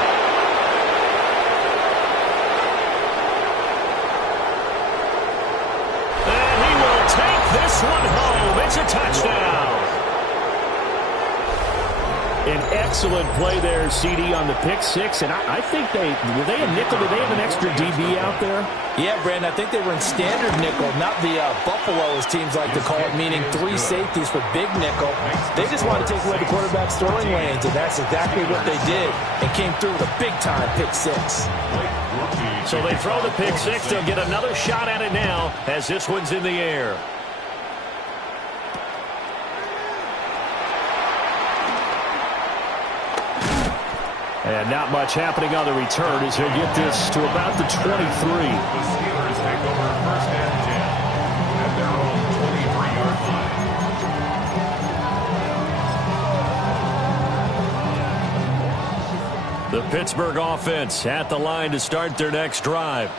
And he will take this one home. It's a touchdown. An excellent play there, CD, on the pick six. And I think were they a nickel? Did they have an extra DB out there? Yeah, Brandon, I think they were in standard nickel, not the Buffalo, as teams like to call it, meaning 3 safeties for big nickel. They just wanted to take away the quarterback's throwing lanes, and that's exactly what they did, and came through with a big-time pick six. So they throw the pick six. They'll get another shot at it now as this one's in the air. And not much happening on the return as he'll get this to about the 23. The Steelers take over first and 10 at their own 23-yard line. The Pittsburgh offense at the line to start their next drive.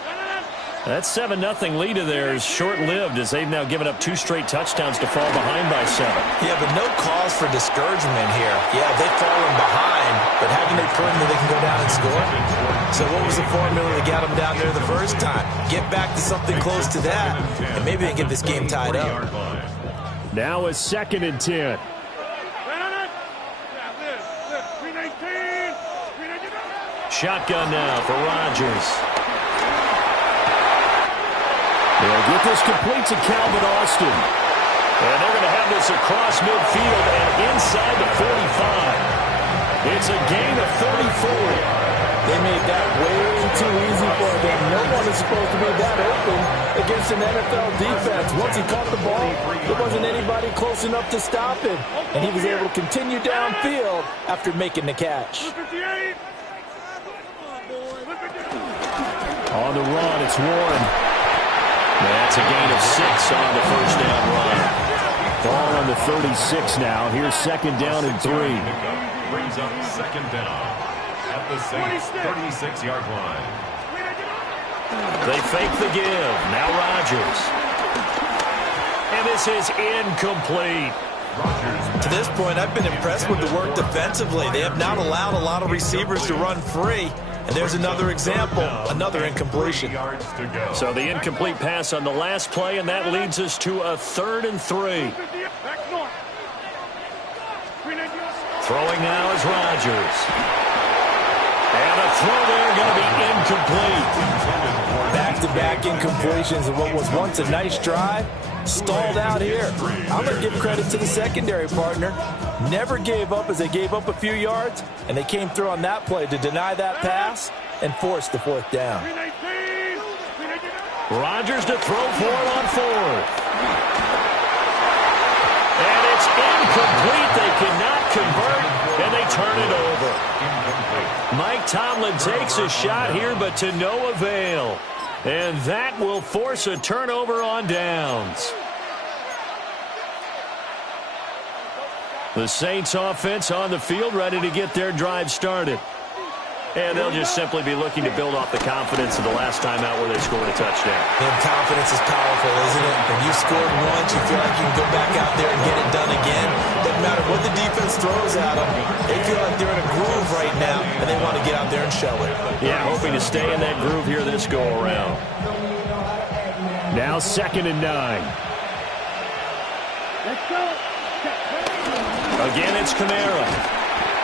That 7-0 lead of theirs short-lived as they've now given up 2 straight touchdowns to fall behind by 7. Yeah, but no cause for discouragement here. Yeah, they've fallen behind, but haven't they proven that they can go down and score? So what was the formula that got them down there the first time? Get back to something close to that, and maybe they get this game tied up. Now a 2nd and 10. Shotgun now for Rodgers. They'll get this complete to Calvin Austin. And they're going to have this across midfield and inside the 45. It's a gain of 34. They made that way too easy for them. No one is supposed to be that open against an NFL defense. Once he caught the ball, there wasn't anybody close enough to stop him. And he was able to continue downfield after making the catch. On the run, it's Warren. That's a gain of 6 on the first down run. Ball on the 36 now. Here's second down and 3. Brings up second down at the Saints' 36-yard line. They fake the give. Now Rodgers. And this is incomplete. To this point, I've been impressed with the work defensively. They have not allowed a lot of receivers to run free. And there's another example, another incompletion. So the incomplete pass on the last play, and that leads us to a 3rd and 3. Throwing now is Rodgers. And a throw there going to be incomplete. Back-to-back incompletions of what was once a nice drive. Stalled out here. I'm going to give credit to the secondary partner. Never gave up as they gave up a few yards, and they came through on that play to deny that pass and force the 4th down. Rodgers to throw for it on 4th. And it's incomplete. They cannot convert, and they turn it over. Mike Tomlin takes a shot here, but to no avail. And that will force a turnover on downs. The Saints offense on the field, ready to get their drive started. And they'll just simply be looking to build off the confidence of the last time out where they scored a touchdown. And confidence is powerful, isn't it? When you scored once, you feel like you can go back out there and get it done again. Doesn't matter what the defense throws at them. They feel like they're in a groove right now, and they want to get out there and show it. Yeah, hoping to stay in that groove here this go-around. Now 2nd and 9. Let's go. Again, it's Kamara.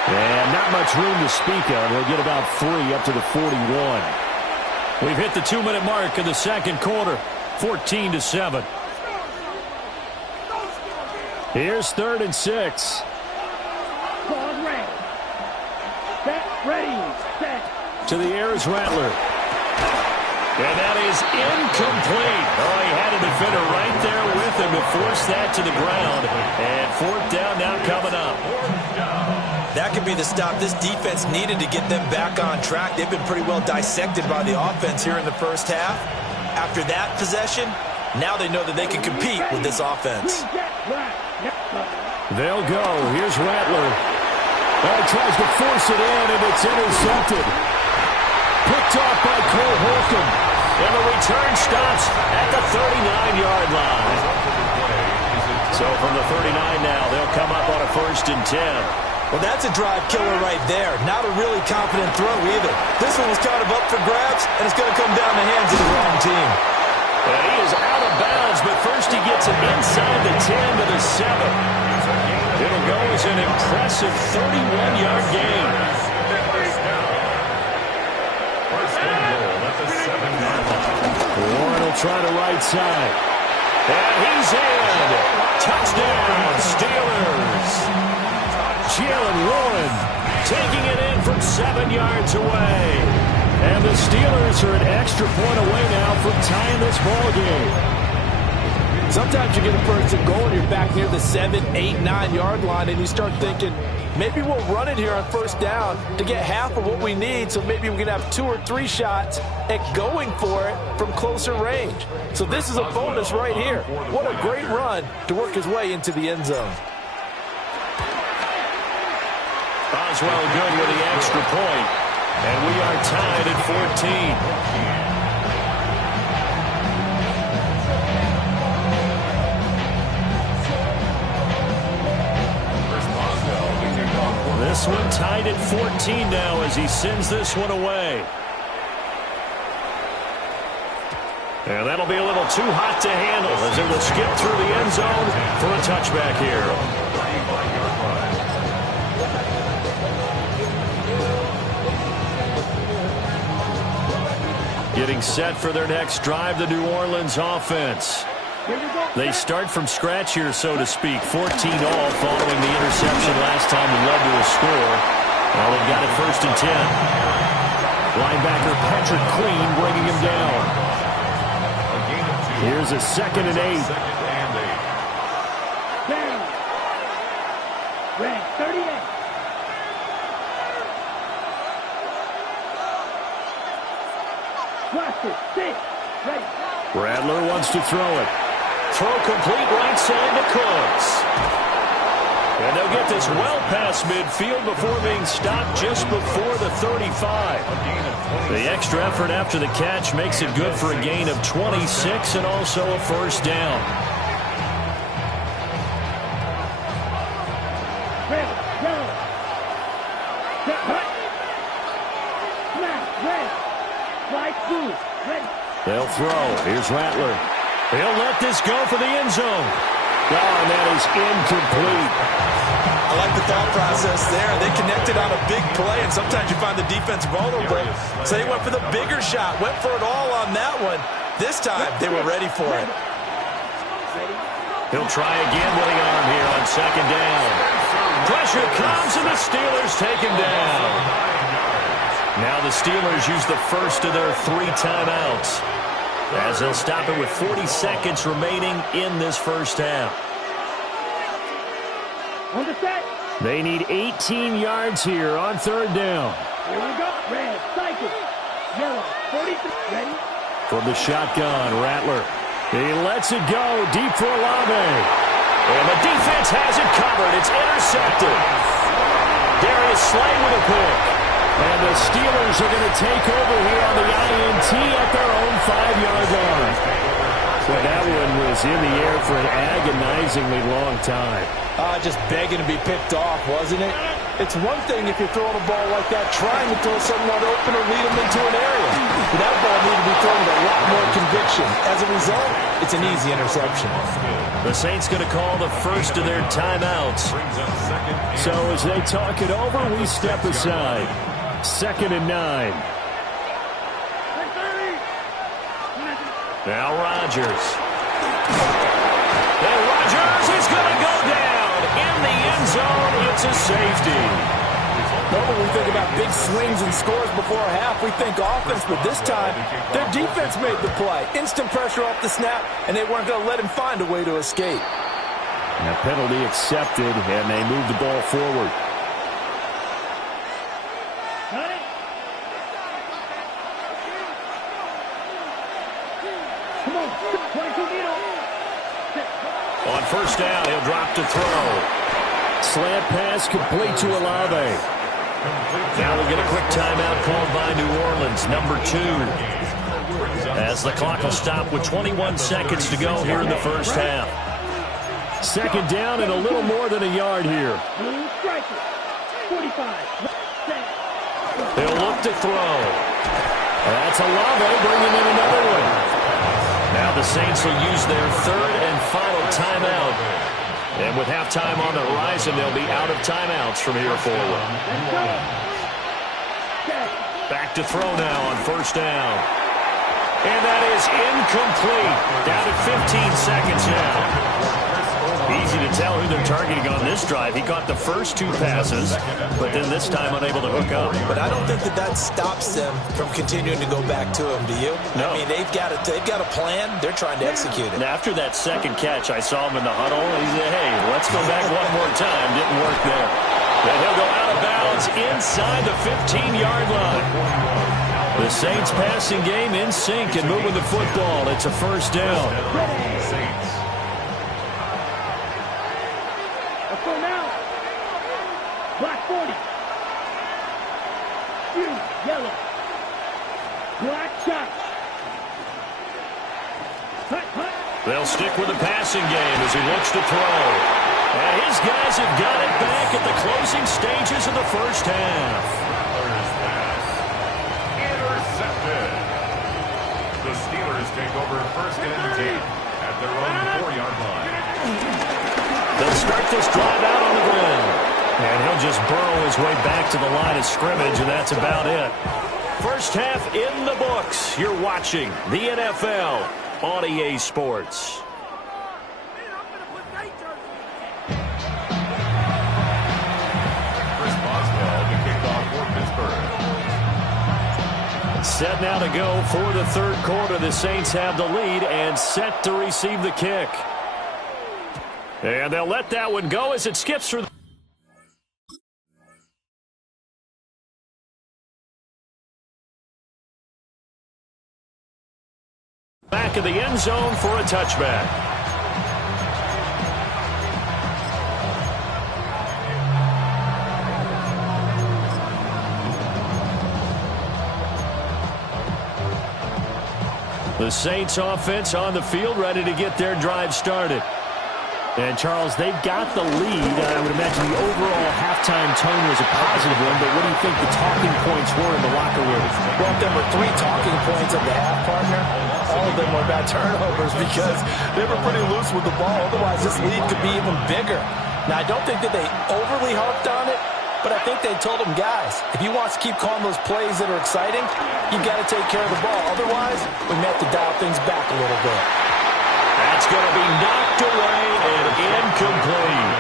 And not much room to speak of. He'll get about 3 up to the 41. We've hit the 2-minute mark in the second quarter. 14-7. Here's 3rd and 6. Ball ready. Set, ready, set. To the air is Rattler. And that is incomplete. Oh, he had a defender right there with him to force that to the ground. And 4th down now coming up. That could be the stop this defense needed to get them back on track. They've been pretty well dissected by the offense here in the first half. After that possession, now they know that they can compete with this offense. They'll go. Here's Rattler. Oh, tries to force it in, and it's intercepted. Picked off by Cole Holcomb. And the return stops at the 39-yard line. So from the 39 now, they'll come up on a 1st and 10. Well, that's a drive killer right there. Not a really confident throw either. This one was kind of up for grabs, and it's going to come down the hands of the wrong team. And he is out of bounds, but first he gets it inside the 10 to the 7. It'll go as an impressive 31-yard gain. First and goal at the 7-yard line. Warren will try to right side. And he's in. Touchdown, Steelers. Jalen Warren taking it in from 7 yards away. And the Steelers are an extra point away now from tying this ball game. Sometimes you get a first and goal and you're back near the 7, 8, 9-yard line, and you start thinking, maybe we'll run it here on 1st down to get half of what we need, so maybe we can have 2 or 3 shots at going for it from closer range. So this is a bonus right here. What a great run to work his way into the end zone. Boswell good with the extra point. And we are tied at 14. This one tied at 14 now as he sends this one away. And that'll be a little too hot to handle as it will skip through the end zone for a touchback here. Getting set for their next drive, the New Orleans offense. They start from scratch here, so to speak. 14 all following the interception last time that led to a score. Well, they've got it 1st and 10. Linebacker Patrick Queen bringing him down. Here's a 2nd and 8. Down. Red 38. Watch it. 6. Ready. Rattler wants to throw it. Throw complete right side to Cooks. And they'll get this well past midfield before being stopped just before the 35. The extra effort after the catch makes it good for a gain of 26 and also a first down. Red. Yellow. Set. Hut. Smash. Red. Slide through. Ready. They'll throw. Here's Rattler. He'll let this go for the end zone. Oh, and that is incomplete. I like the thought process there. They connected on a big play, and sometimes you find the defense vulnerable. So they went for the bigger shot, went for it all on that one. This time, they were ready for it. He'll try again with the arm here on 2nd down. Pressure comes, and the Steelers take him down. Now the Steelers use the first of their 3 timeouts, as they'll stop it with 40 seconds remaining in this first half. On the set. They need 18 yards here on 3rd down. Here we go. Red. Cycle. Yellow. 43. Ready. From the shotgun, Rattler. He lets it go deep for Olave. And the defense has it covered. It's intercepted. Darius Slay with a pick. And the Steelers are going to take over here on the INT at their own 5-yard line. Well, that one was in the air for an agonizingly long time. Just begging to be picked off, wasn't it? It's one thing if you're throwing a ball like that, trying to throw someone open or lead them into an area. But that ball needed to be thrown with a lot more conviction. As a result, it's an easy interception. The Saints going to call the first of their timeouts. So as they talk it over, we step aside. 2nd and 9. Now Rodgers. And Rodgers is going to go down. In the end zone, it's a safety. Normally we think about big swings and scores before a half. We think offense, but this time, their defense made the play. Instant pressure off the snap, and they weren't going to let him find a way to escape. And a penalty accepted, and they move the ball forward. On 1st down, he'll drop to throw. Slant pass complete to Olave. Now we'll get a quick timeout called by New Orleans, number 2. As the clock will stop with 21 seconds to go here in the first half. 2nd down and a little more than a yard here. He'll look to throw. That's Olave bringing in another one. Now the Saints will use their 3rd and final timeout. And with halftime on the horizon, they'll be out of timeouts from here forward. Back to throw now on 1st down. And that is incomplete. Down to 15 seconds now. Easy to tell who they're targeting on this drive. He caught the first 2 passes, but then this time unable to hook up. But I don't think that stops them from continuing to go back to him, do you? No. I mean, they've got a plan. They're trying to execute it. And after that 2nd catch, I saw him in the huddle, and he said, hey, let's go back one more time. Didn't work there. Then he'll go out of bounds inside the 15-yard line. The Saints passing game in sync and moving the football. It's a first down. Let's go now. Black 40. Yellow. Black shot. They'll stick with the passing game as he looks to throw. And his guys have got it back at the closing stages of the first half. Intercepted. The Steelers take over 1st and 10 at their own 4-yard line. They'll start this drive out on the ground. And he'll just burrow his way back to the line of scrimmage, and that's about it. First half in the books. You're watching the NFL on EA Sports. Chris Boswell to kick off for Pittsburgh. Set now to go for the third quarter. The Saints have the lead and set to receive the kick. And they'll let that one go as it skips through. Back of the end zone for a touchback. The Saints offense on the field, ready to get their drive started. And, Charles, they've got the lead. I would imagine the overall halftime tone was a positive one, but what do you think the talking points were in the locker room? Well, there were 3 talking points at the half, partner. All of them were about turnovers because they were pretty loose with the ball. Otherwise, this lead could be even bigger. Now, I don't think that they overly harped on it, but I think they told them, guys, if you want to keep calling those plays that are exciting, you've got to take care of the ball. Otherwise, we may have to dial things back a little bit. That's going to be knocked away and incomplete.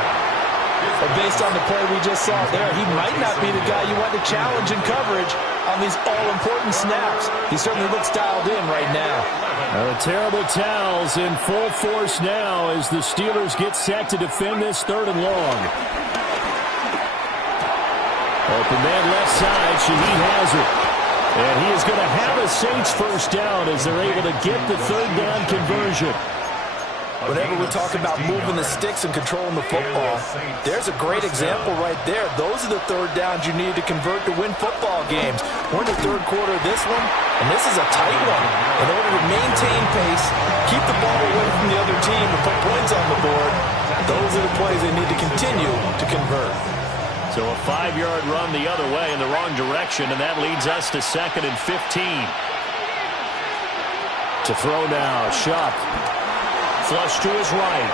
But based on the play we just saw there, he might not be the guy you want to challenge in coverage on these all-important snaps. He certainly looks dialed in right now. The terrible towels in full force now as the Steelers get set to defend this 3rd and long. Open man left side. Shaheed has it. And he is going to have a Saints first down as they're able to get the 3rd down conversion. Whenever we talk about moving the sticks and controlling the football, there's a great example right there. Those are the 3rd downs you need to convert to win football games. We're in the 3rd quarter of this one, and this is a tight one. In order to maintain pace, keep the ball away from the other team and put points on the board, those are the plays they need to continue to convert. So a 5-yard run the other way in the wrong direction, and that leads us to 2nd and 15. To throw now, Shuck. Flush to his right.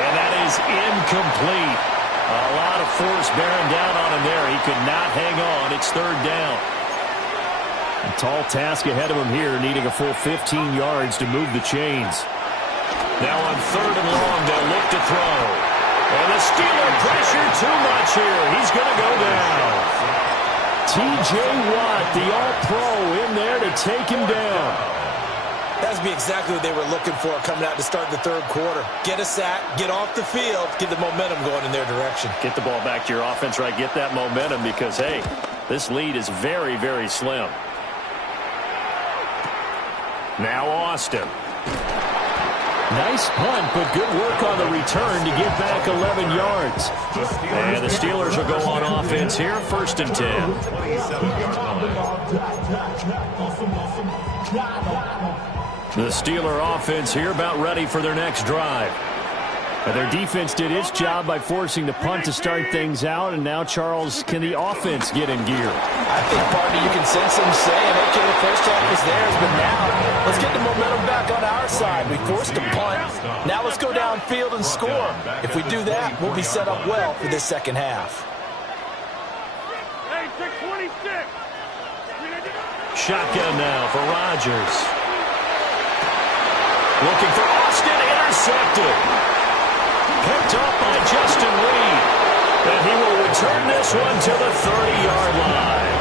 And that is incomplete. A lot of force bearing down on him there. He could not hang on. It's 3rd down. A tall task ahead of him here, needing a full 15 yards to move the chains. Now on 3rd and long, they'll look to throw. And the Steeler pressure too much here. He's going to go down. T.J. Watt, the All-Pro, in there to take him down. That would be exactly what they were looking for coming out to start the 3rd quarter. Get a sack, get off the field, get the momentum going in their direction. Get the ball back to your offense, right? Get that momentum because, hey, this lead is very, very slim. Now Austin. Nice punt, but good work on the return to get back 11 yards. And the Steelers will go on offense here, 1st and 10. The Steeler offense here about ready for their next drive. And their defense did its job by forcing the punt to start things out, and now, Charles, can the offense get in gear? I think, partner, you can sense them saying, okay, the first half is theirs, but now let's get the momentum back on our side. We forced a punt. Now let's go downfield and score. If we do that, we'll be set up well for this 2nd half. Shotgun now for Rodgers. Looking for Austin, intercepted. Picked up by Justin Reed. And he will return this one to the 30-yard line.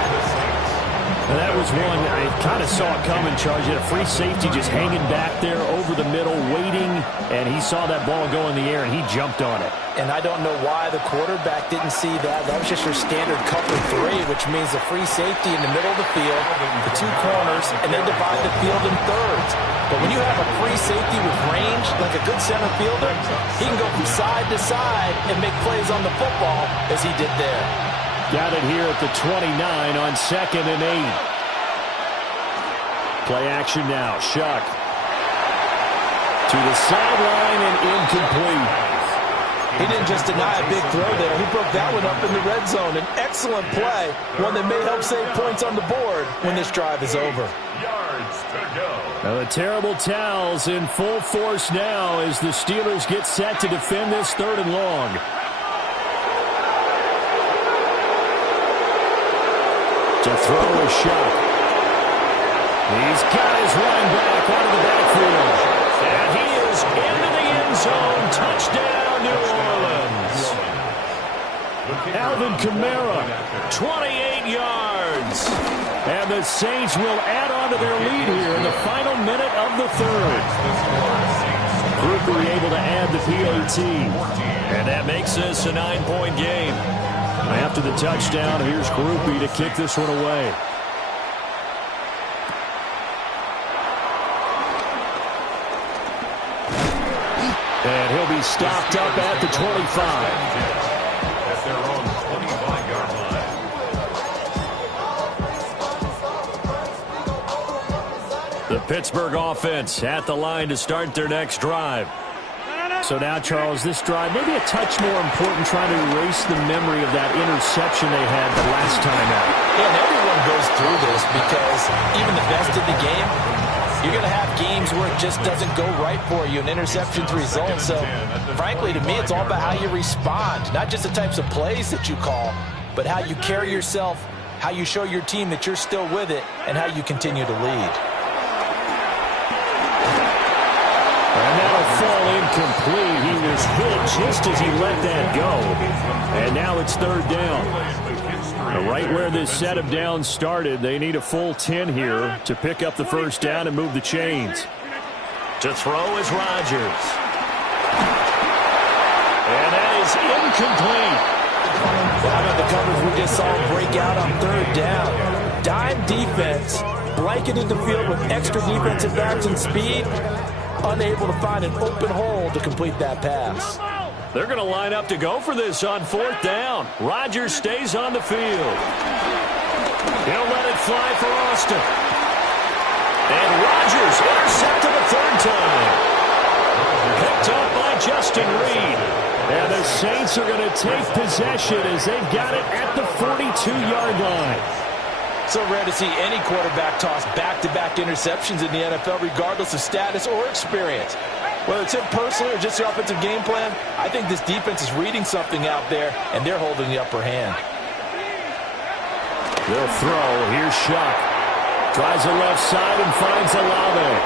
And that was one I kind of saw it coming, Charge. He had a free safety just hanging back there over the middle, waiting, and he saw that ball go in the air, and he jumped on it. And I don't know why the quarterback didn't see that. That was just your standard cover 3, which means the free safety in the middle of the field, the 2 corners, and they divide the field in thirds. But when you have a free safety with range, like a good center fielder, he can go from side to side and make plays on the football as he did there. Got it here at the 29 on 2nd and 8. Play action now. Shuck. To the sideline and incomplete. He didn't just deny a big throw there. He broke that one up in the red zone. An excellent play. One that may help save points on the board when this drive is over. Yards to go. Now the terrible towels in full force now as the Steelers get set to defend this 3rd and long. To throw a shot. He's got his running back out of the backfield. And he is into the end zone. Touchdown, New Orleans. Alvin Kamara, 28 yards. And the Saints will add on to their lead here in the final minute of the third. Groupie able to add the PAT. And that makes this a 9-point game. After the touchdown, here's Groupie to kick this one away. And he'll be stopped up at the 25. At their own 25-yard line. The Pittsburgh offense at the line to start their next drive. So now, Charles, this drive maybe a touch more important, trying to erase the memory of that interception they had the last time out. Yeah, and everyone goes through this because even the best in the game, you're going to have games where it just doesn't go right for you, and interceptions result. So, frankly, to me, it's all about how you respond, not just the types of plays that you call, but how you carry yourself, how you show your team that you're still with it, and how you continue to lead. And that'll fall incomplete. He was hit just as he let that go. And now it's third down. Right where this set of downs started, they need a full 10 here to pick up the first down and move the chains. To throw is Rodgers. And that is incomplete. Well, how about the coverage we just saw break out on third down? Dime defense, blanketing the field with extra defensive backs and speed, unable to find an open hole to complete that pass. They're going to line up to go for this on fourth down. Rodgers stays on the field. He'll let it fly for Austin. And Rodgers intercepted the third time. Picked up by Justin Reed. And the Saints are going to take possession as they've got it at the 42-yard line. So rare to see any quarterback toss back-to-back interceptions in the NFL, regardless of status or experience. Whether it's him personally or just the offensive game plan, I think this defense is reading something out there, and they're holding the upper hand. They'll throw. Here's Shuck. Tries the left side and finds Olave.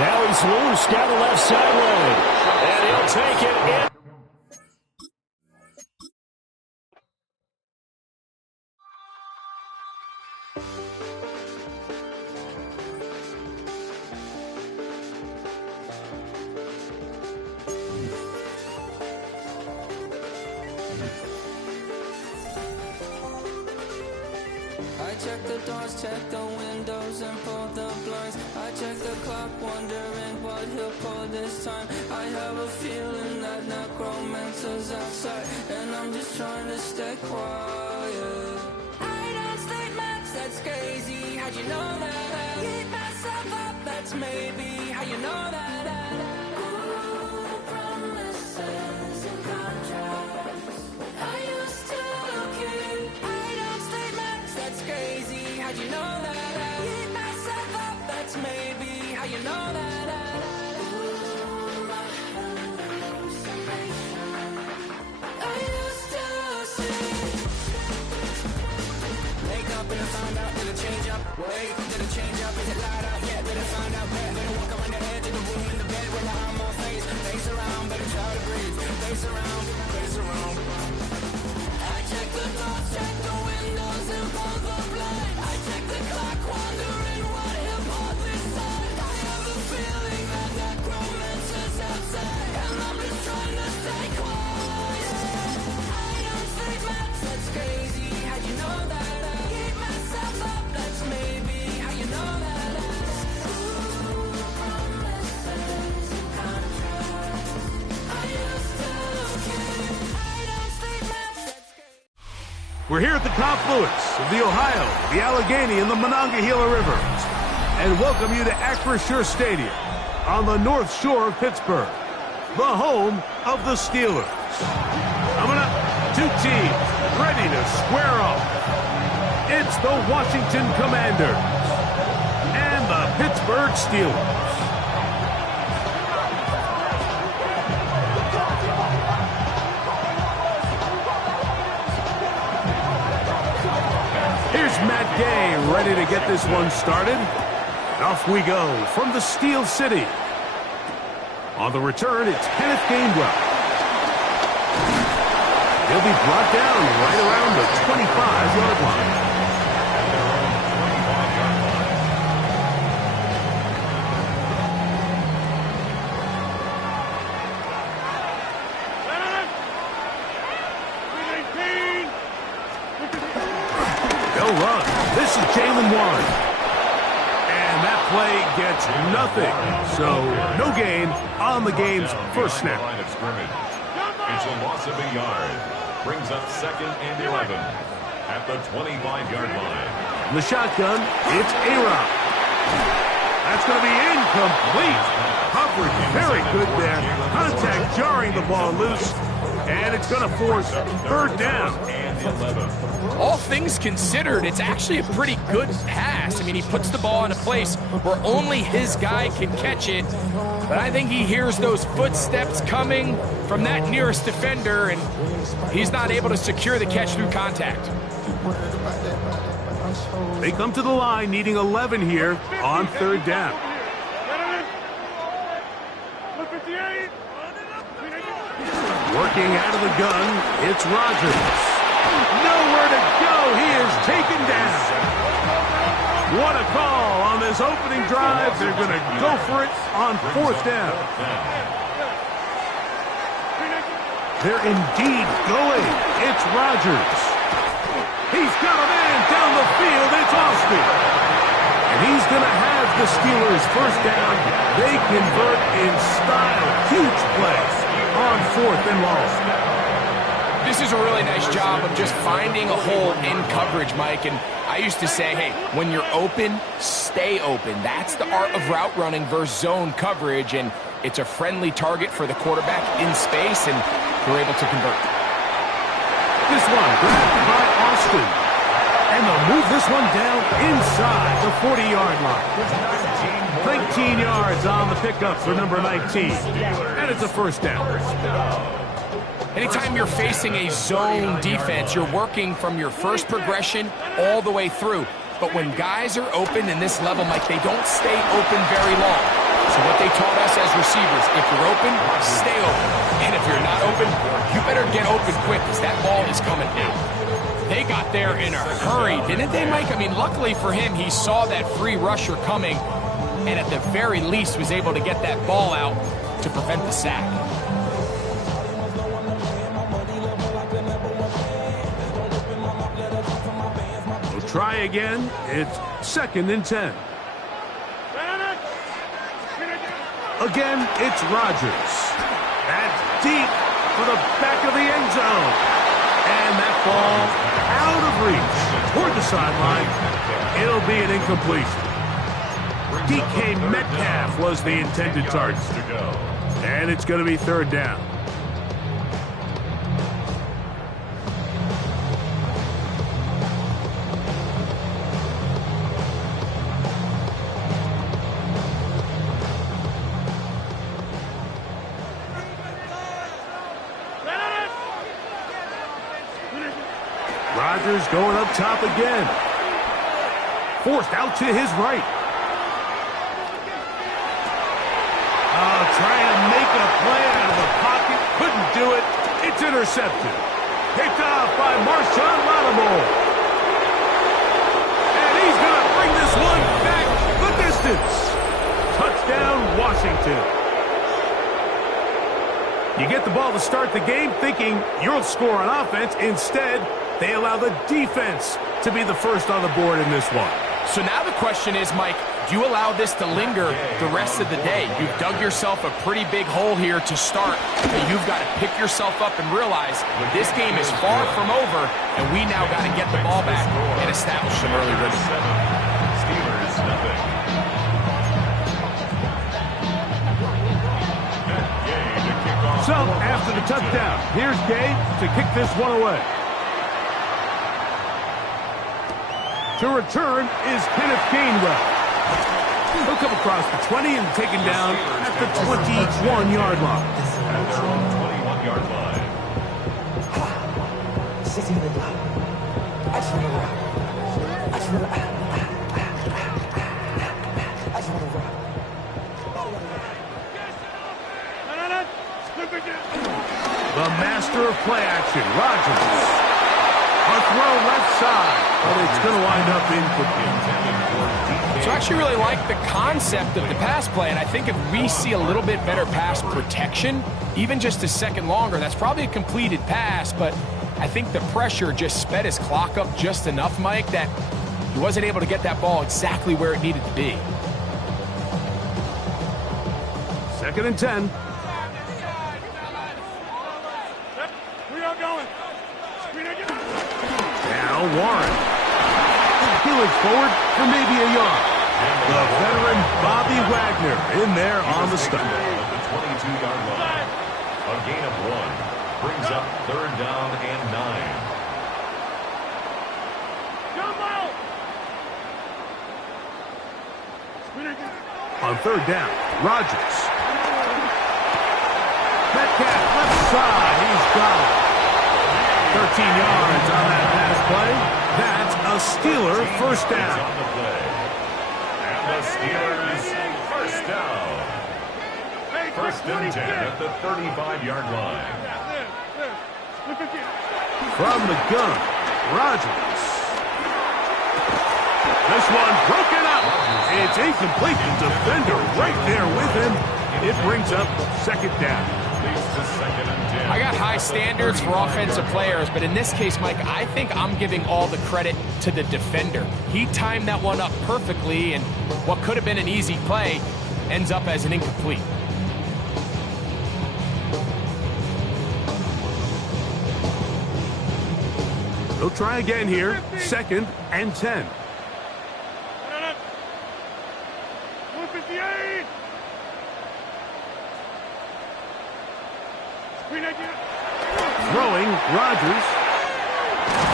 Now he's loose down the left sideline. And he'll take it in. Check the doors, check the windows, and pull the blinds. I check the clock, wondering what he'll pull this time. I have a feeling that necromancer's outside, and I'm just trying to stay quiet. I don't stay much, that's crazy. How'd you know that? Keep myself up, that's maybe how you know that. Ooh, promises and contracts. I used to keep. I don't stay much, that's crazy. How'd you know that? Keep myself up, that's maybe how you know that. Ooh, my hallucination. I used to see. Wake up and I find out, did it change up? Wait, did it change up? Is it light up? Yeah, did it find out? Better walk around the edge of the room in the bed with my arm on face. Face around, better try to breathe. Face around, face around. I check the doors, check the windows, and pull the blind. I check the clock, wondering what he'll pull this time. I have a feeling that necromancer's outside, and I'm just trying to stay quiet. I don't say much, that's crazy. How'd you know that? Keep myself up, that's maybe how you know that. Ooh, promises and contracts. I used to keep. I don't say much, that's crazy. We're here at the confluence of the Ohio, the Allegheny, and the Monongahela Rivers, and welcome you to Acrisure Stadium on the North Shore of Pittsburgh, the home of the Steelers. Coming up, two teams ready to square off. It's the Washington Commanders and the Pittsburgh Steelers. Here's Matt Gay ready to get this one started. And off we go from the Steel City. On the return, it's Kenneth Gainwell. He'll be brought down right around the 25-yard line. They'll run. This is Jalen Warren. And that play gets nothing. So no gain on the game's first snap. Line of scrimmage. It's a loss of a yard. Brings up 2nd and 11 at the 25-yard line. In the shotgun, it's A-Rob. That's going to be incomplete. Coverage very good there. Contact jarring the ball loose. And it's going to force 3rd down. All things considered, it's actually a pretty good pass. I mean, he puts the ball in a place where only his guy can catch it. But I think he hears those footsteps coming from that nearest defender, and he's not able to secure the catch through contact. They come to the line needing 11 here on 3rd down. Working out of the gun, it's Rodgers. Nowhere to go. He is taken down. What a call on this opening drive. They're going to go for it on 4th down. They're indeed going. It's Rodgers. He's got a man down the field. It's Austin. And he's going to have the Steelers 1st down. They convert in style. Huge play on 4th and long. This is a really nice job of just finding a hole in coverage, Mike. And I used to say, hey, when you're open, stay open. That's the art of route running versus zone coverage. And it's a friendly target for the quarterback in space, and they're able to convert. This one grabbed by Austin. And they'll move this one down inside the 40-yard line. 19 yards on the pickup for number 19. And it's a 1st down. Anytime you're facing a zone defense, you're working from your first progression all the way through. But when guys are open in this level, Mike, they don't stay open very long. So what they taught us as receivers, if you're open, stay open. And if you're not open, you better get open quick because that ball is coming out. They got there in a hurry, didn't they, Mike? I mean, luckily for him, he saw that free rusher coming and at the very least was able to get that ball out to prevent the sack. Try again. It's 2nd and 10. Again, it's Rodgers. That's deep for the back of the end zone. And that ball out of reach toward the sideline. It'll be an incompletion. DK Metcalf was the intended target. And it's going to be 3rd down. Rodgers going up top again. Forced out to his right. Oh, trying to make a play out of the pocket. Couldn't do it. It's intercepted. Picked off by Marshawn Lattimore. And he's going to bring this one back the distance. Touchdown, Washington. You get the ball to start the game thinking you'll score on offense. Instead, they allow the defense to be the first on the board in this one. So now the question is, Mike, do you allow this to linger the rest of the day? You've dug yourself a pretty big hole here to start, and you've got to pick yourself up and realize this game is far from over, and we now got to get the ball back and establish some early rhythm. Steelers, nothing. So, after the touchdown, here's Gabe to kick this one away. To return is Kenneth Gainwell. He'll come across the 20 and taken down at the 21-yard line. At their own 21-yard line. The master of play action. Rodgers. A throw left side, but it's going to wind up incomplete. So I actually really like the concept of the pass play, and I think if we see a little bit better pass protection, even just a second longer, that's probably a completed pass, but I think the pressure just sped his clock up just enough, Mike, that he wasn't able to get that ball exactly where it needed to be. 2nd and 10. We are going. Now Warren. He looks forward for maybe a yard. The veteran Bobby Wagner in there on the stunt. At the 22-yard line. A gain of 1 brings up 3rd down and 9. Come out. On 3rd down, Rodgers. Metcalf left side. He's got it. 13 yards on that pass play. That's a Steeler first down. On the play. And the Steelers first down. 1st and 10 at the 35-yard line. From the gun, Rodgers. This one broken up. It's incomplete. The defender right there with him. It brings up 2nd down. I got high standards for offensive players, but in this case, Mike, I think I'm giving all the credit to the defender. He timed that one up perfectly, and what could have been an easy play ends up as an incomplete. They'll try again here. 2nd and 10. 158. Throwing, Rodgers.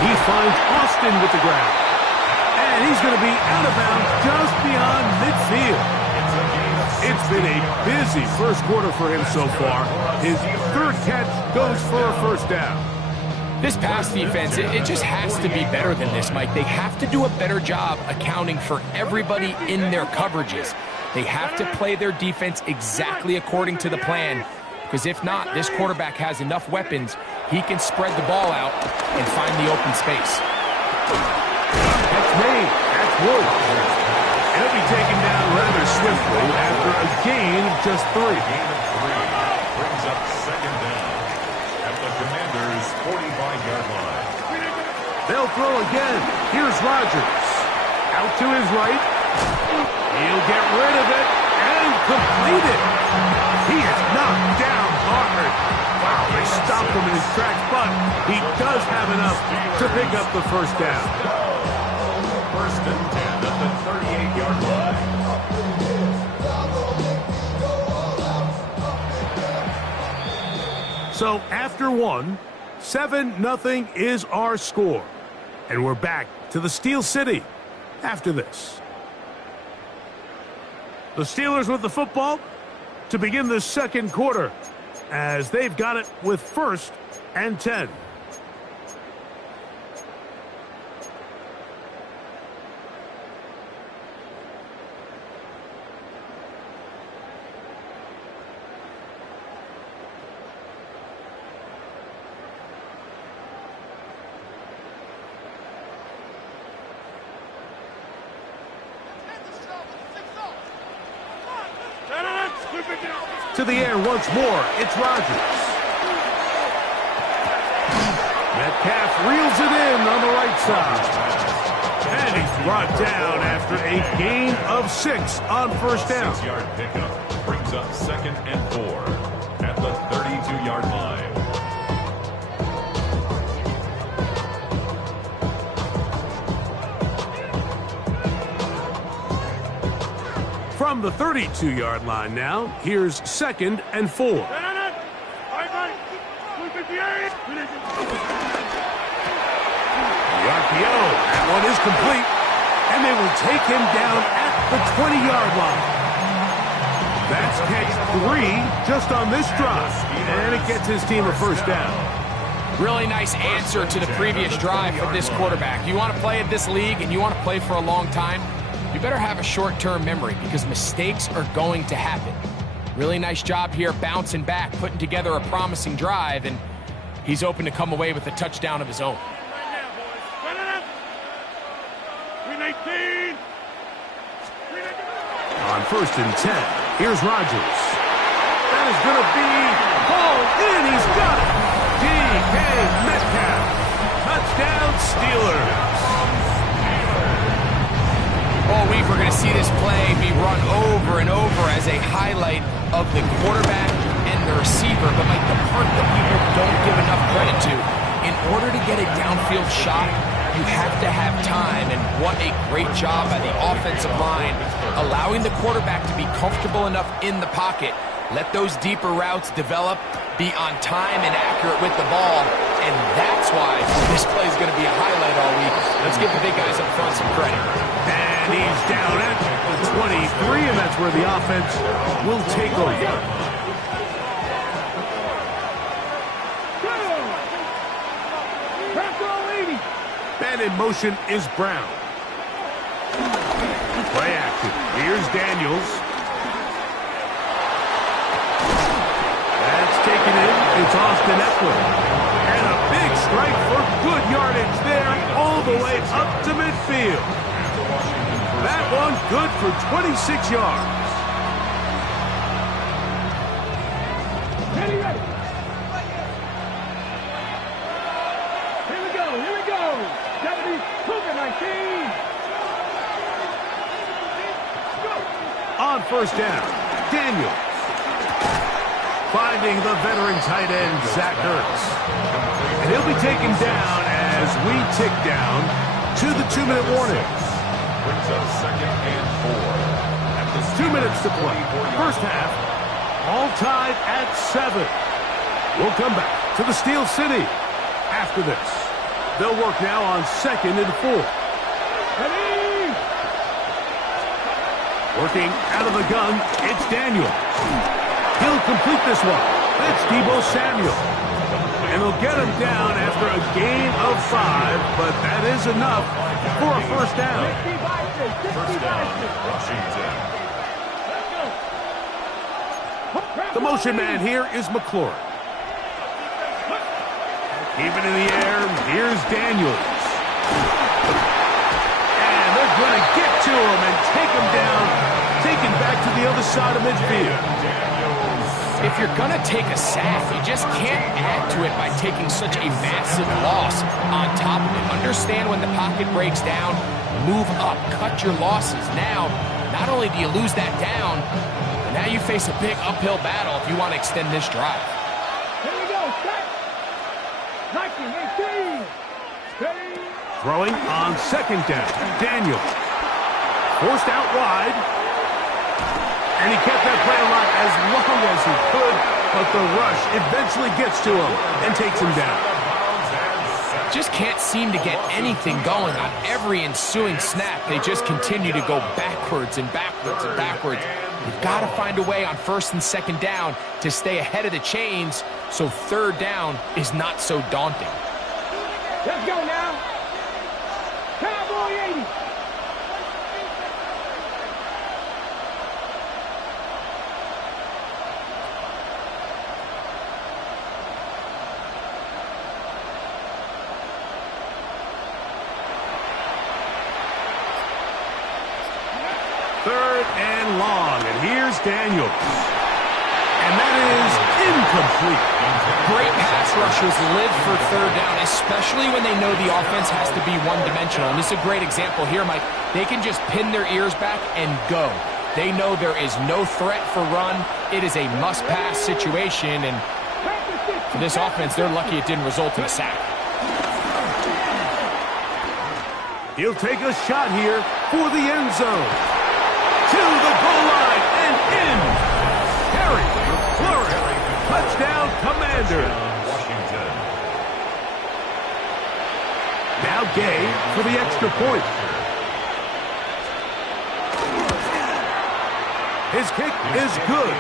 He finds Austin with the ground. And he's going to be out of bounds just beyond midfield. It's been a busy first quarter for him so far. His 3rd catch goes for a first down. This pass defense, it just has to be better than this, Mike. They have to do a better job accounting for everybody in their coverages. They have to play their defense exactly according to the plan. Because if not, this quarterback has enough weapons, he can spread the ball out and find the open space. That's made. That's Wood. He'll be taken down rather swiftly after a gain of just 3. Gain of 3 brings up 2nd down at the Commanders' 45-yard line. They'll throw again. Here's Rodgers. Out to his right. He'll get rid of it and complete it. He is knocked down hard. Wow, they stopped him in his tracks, but he does have enough to pick up the first down. 1st and 10 at the 38-yard line. So after 1, 7-0 is our score. And we're back to the Steel City after this. The Steelers with the football to begin the second quarter as they've got it with 1st and 10. To the air once more, it's Rodgers. Metcalf reels it in on the right side. And he's brought down after a gain of 6 on first down. 6-yard pickup brings up 2nd and 4 at the 32-yard line. From the 32-yard line now, here's 2nd and 4. The RPO, that one is complete, and they will take him down at the 20-yard line. That's catch 3 just on this drive, and it gets his team a first down. Really nice answer to the previous drive from this quarterback. You want to play in this league and you want to play for a long time, you better have a short-term memory because mistakes are going to happen. Really nice job here bouncing back, putting together a promising drive, and he's open to come away with a touchdown of his own. On 1st and 10, here's Rodgers. That is going to be hauled in. He's got it. DK Metcalf. Touchdown, Steelers. All week we're going to see this play be run over and over as a highlight of the quarterback and the receiver. But Mike, the part that people don't give enough credit to, in order to get a downfield shot, you have to have time, and what a great job by the offensive line, allowing the quarterback to be comfortable enough in the pocket, let those deeper routes develop, be on time and accurate with the ball, and that's why this play is going to be a highlight all week. Let's give the big guys up front some credit. And he's down at the 23, and that's where the offense will take over. And in motion is Brown. Play action. Here's Daniels. That's taken in. It's Austin Eckler. And a big strike for good yardage there all the way up to midfield. That one good for 26 yards. On 1st down, Daniels. Finding the veteran tight end, Zach Ertz. And he'll be taken down as we tick down to the 2-minute warning. Brings up 2nd and 4. 2 minutes to play. First half, all tied at 7. We'll come back to the Steel City after this. They'll work now on 2nd and 4. Working out of the gun, it's Daniel. He'll complete this one. That's Deebo Samuel. And they'll get him down after a gain of 5, but that is enough for a 1st down. First down, Washington. The motion man here is McLaurin. Keeping in the air, here's Daniels. And they're going to get to him and take him down, taken back to the other side of midfield. If you're going to take a sack, you just can't add to it by taking such a massive loss on top of it. Understand when the pocket breaks down, move up, cut your losses. Now, not only do you lose that down, but now you face a big uphill battle if you want to extend this drive. Here we go, set. 19, 18. Throwing on 2nd down, Daniel. Forced out wide. And he kept that play alive as long as he could, but the rush eventually gets to him and takes him down. Just can't seem to get anything going on every ensuing snap. They just continue to go backwards and backwards and backwards. You've got to find a way on 1st and 2nd down to stay ahead of the chains so 3rd down is not so daunting. Let's go now. Cowboy 80. And long, and here's Daniels. And that is incomplete. Great pass rushers live for 3rd down, especially when they know the offense has to be one-dimensional. And this is a great example here, Mike. They can just pin their ears back and go. They know there is no threat for run. It is a must-pass situation, and for this offense, they're lucky it didn't result in a sack. He'll take a shot here for the end zone. To the goal line and in. Harry McLaurin. Touchdown, Commanders. Washington. Now Gay for the extra point. His kick is good.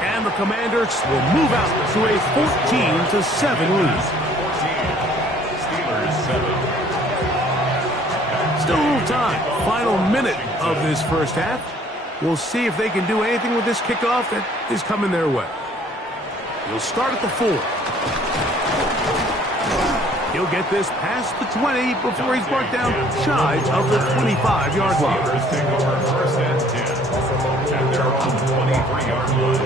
And the Commanders will move out to a 14-7 lead. Steelers 7. Still a little time. Final minute of this first half. We'll see if they can do anything with this kickoff that is coming their way. We'll start at the 4. He'll get this past the 20 before he's brought down shy of the 25-yard line. Steelers take over first and 10 at their own 23-yard line.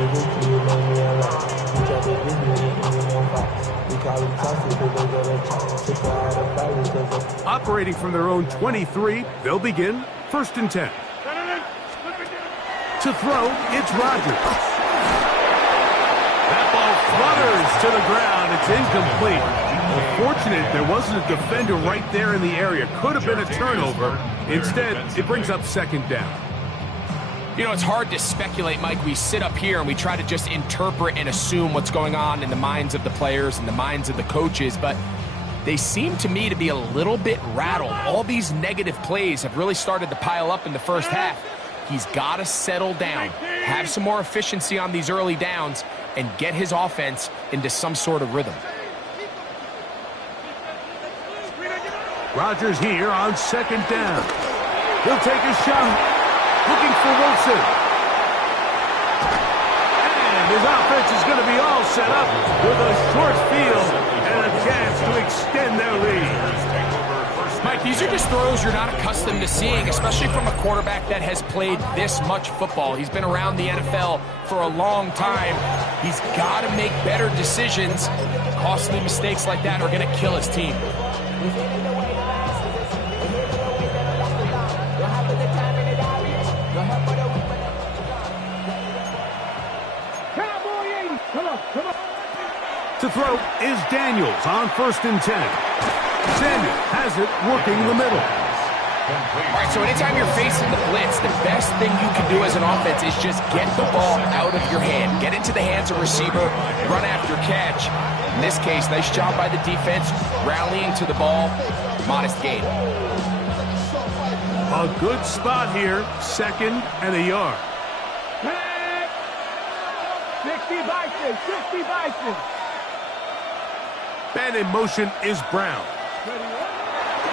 Operating from their own 23, they'll begin first and 10. To throw, it's Rodgers. That ball flutters to the ground. It's incomplete. Fortunate there wasn't a defender right there in the area. Could have been a turnover. Instead, it brings up second down. You know, it's hard to speculate, Mike. We sit up here and we try to just interpret and assume what's going on in the minds of the players and the minds of the coaches, but they seem to me to be a little bit rattled. All these negative plays have really started to pile up in the first half. He's got to settle down, have some more efficiency on these early downs, and get his offense into some sort of rhythm. Rodgers here on second down. He'll take a shot, looking for Wilson. And his offense is going to be all set up with a short field and a chance to extend their lead. Mike, these are just throws you're not accustomed to seeing, especially from a quarterback that has played this much football. He's been around the NFL for a long time. He's got to make better decisions. Costly mistakes like that are going to kill his team. To throw is Daniels on first and 10. Samuel has it working the middle. All right, so anytime you're facing the blitz, the best thing you can do as an offense is just get the ball out of your hand. Get into the hands of receiver, run after catch. In this case, nice job by the defense, rallying to the ball. Modest gain. A good spot here, second and a yard. 60 Bison. And in motion is Brown.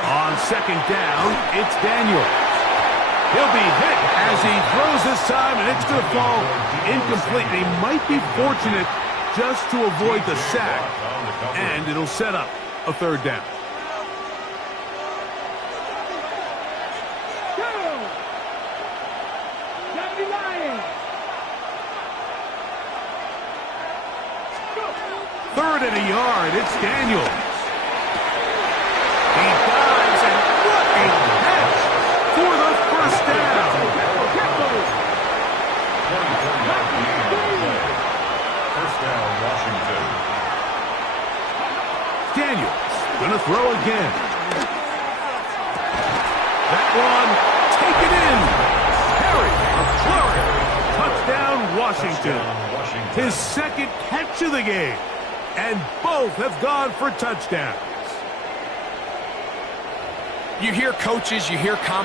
On second down, it's Daniels. He'll be hit as he throws this time, and it's going to fall incomplete. He might be fortunate just to avoid the sack, and it'll set up a third down. Third and a yard, it's Daniels. He dives, and what a catch for the first down. First down, Washington. Daniels gonna throw again. That one, take it in. Harry, a flurry. Touchdown, Washington. His second catch of the game. And both have gone for touchdowns. You hear coaches, you hear commentators.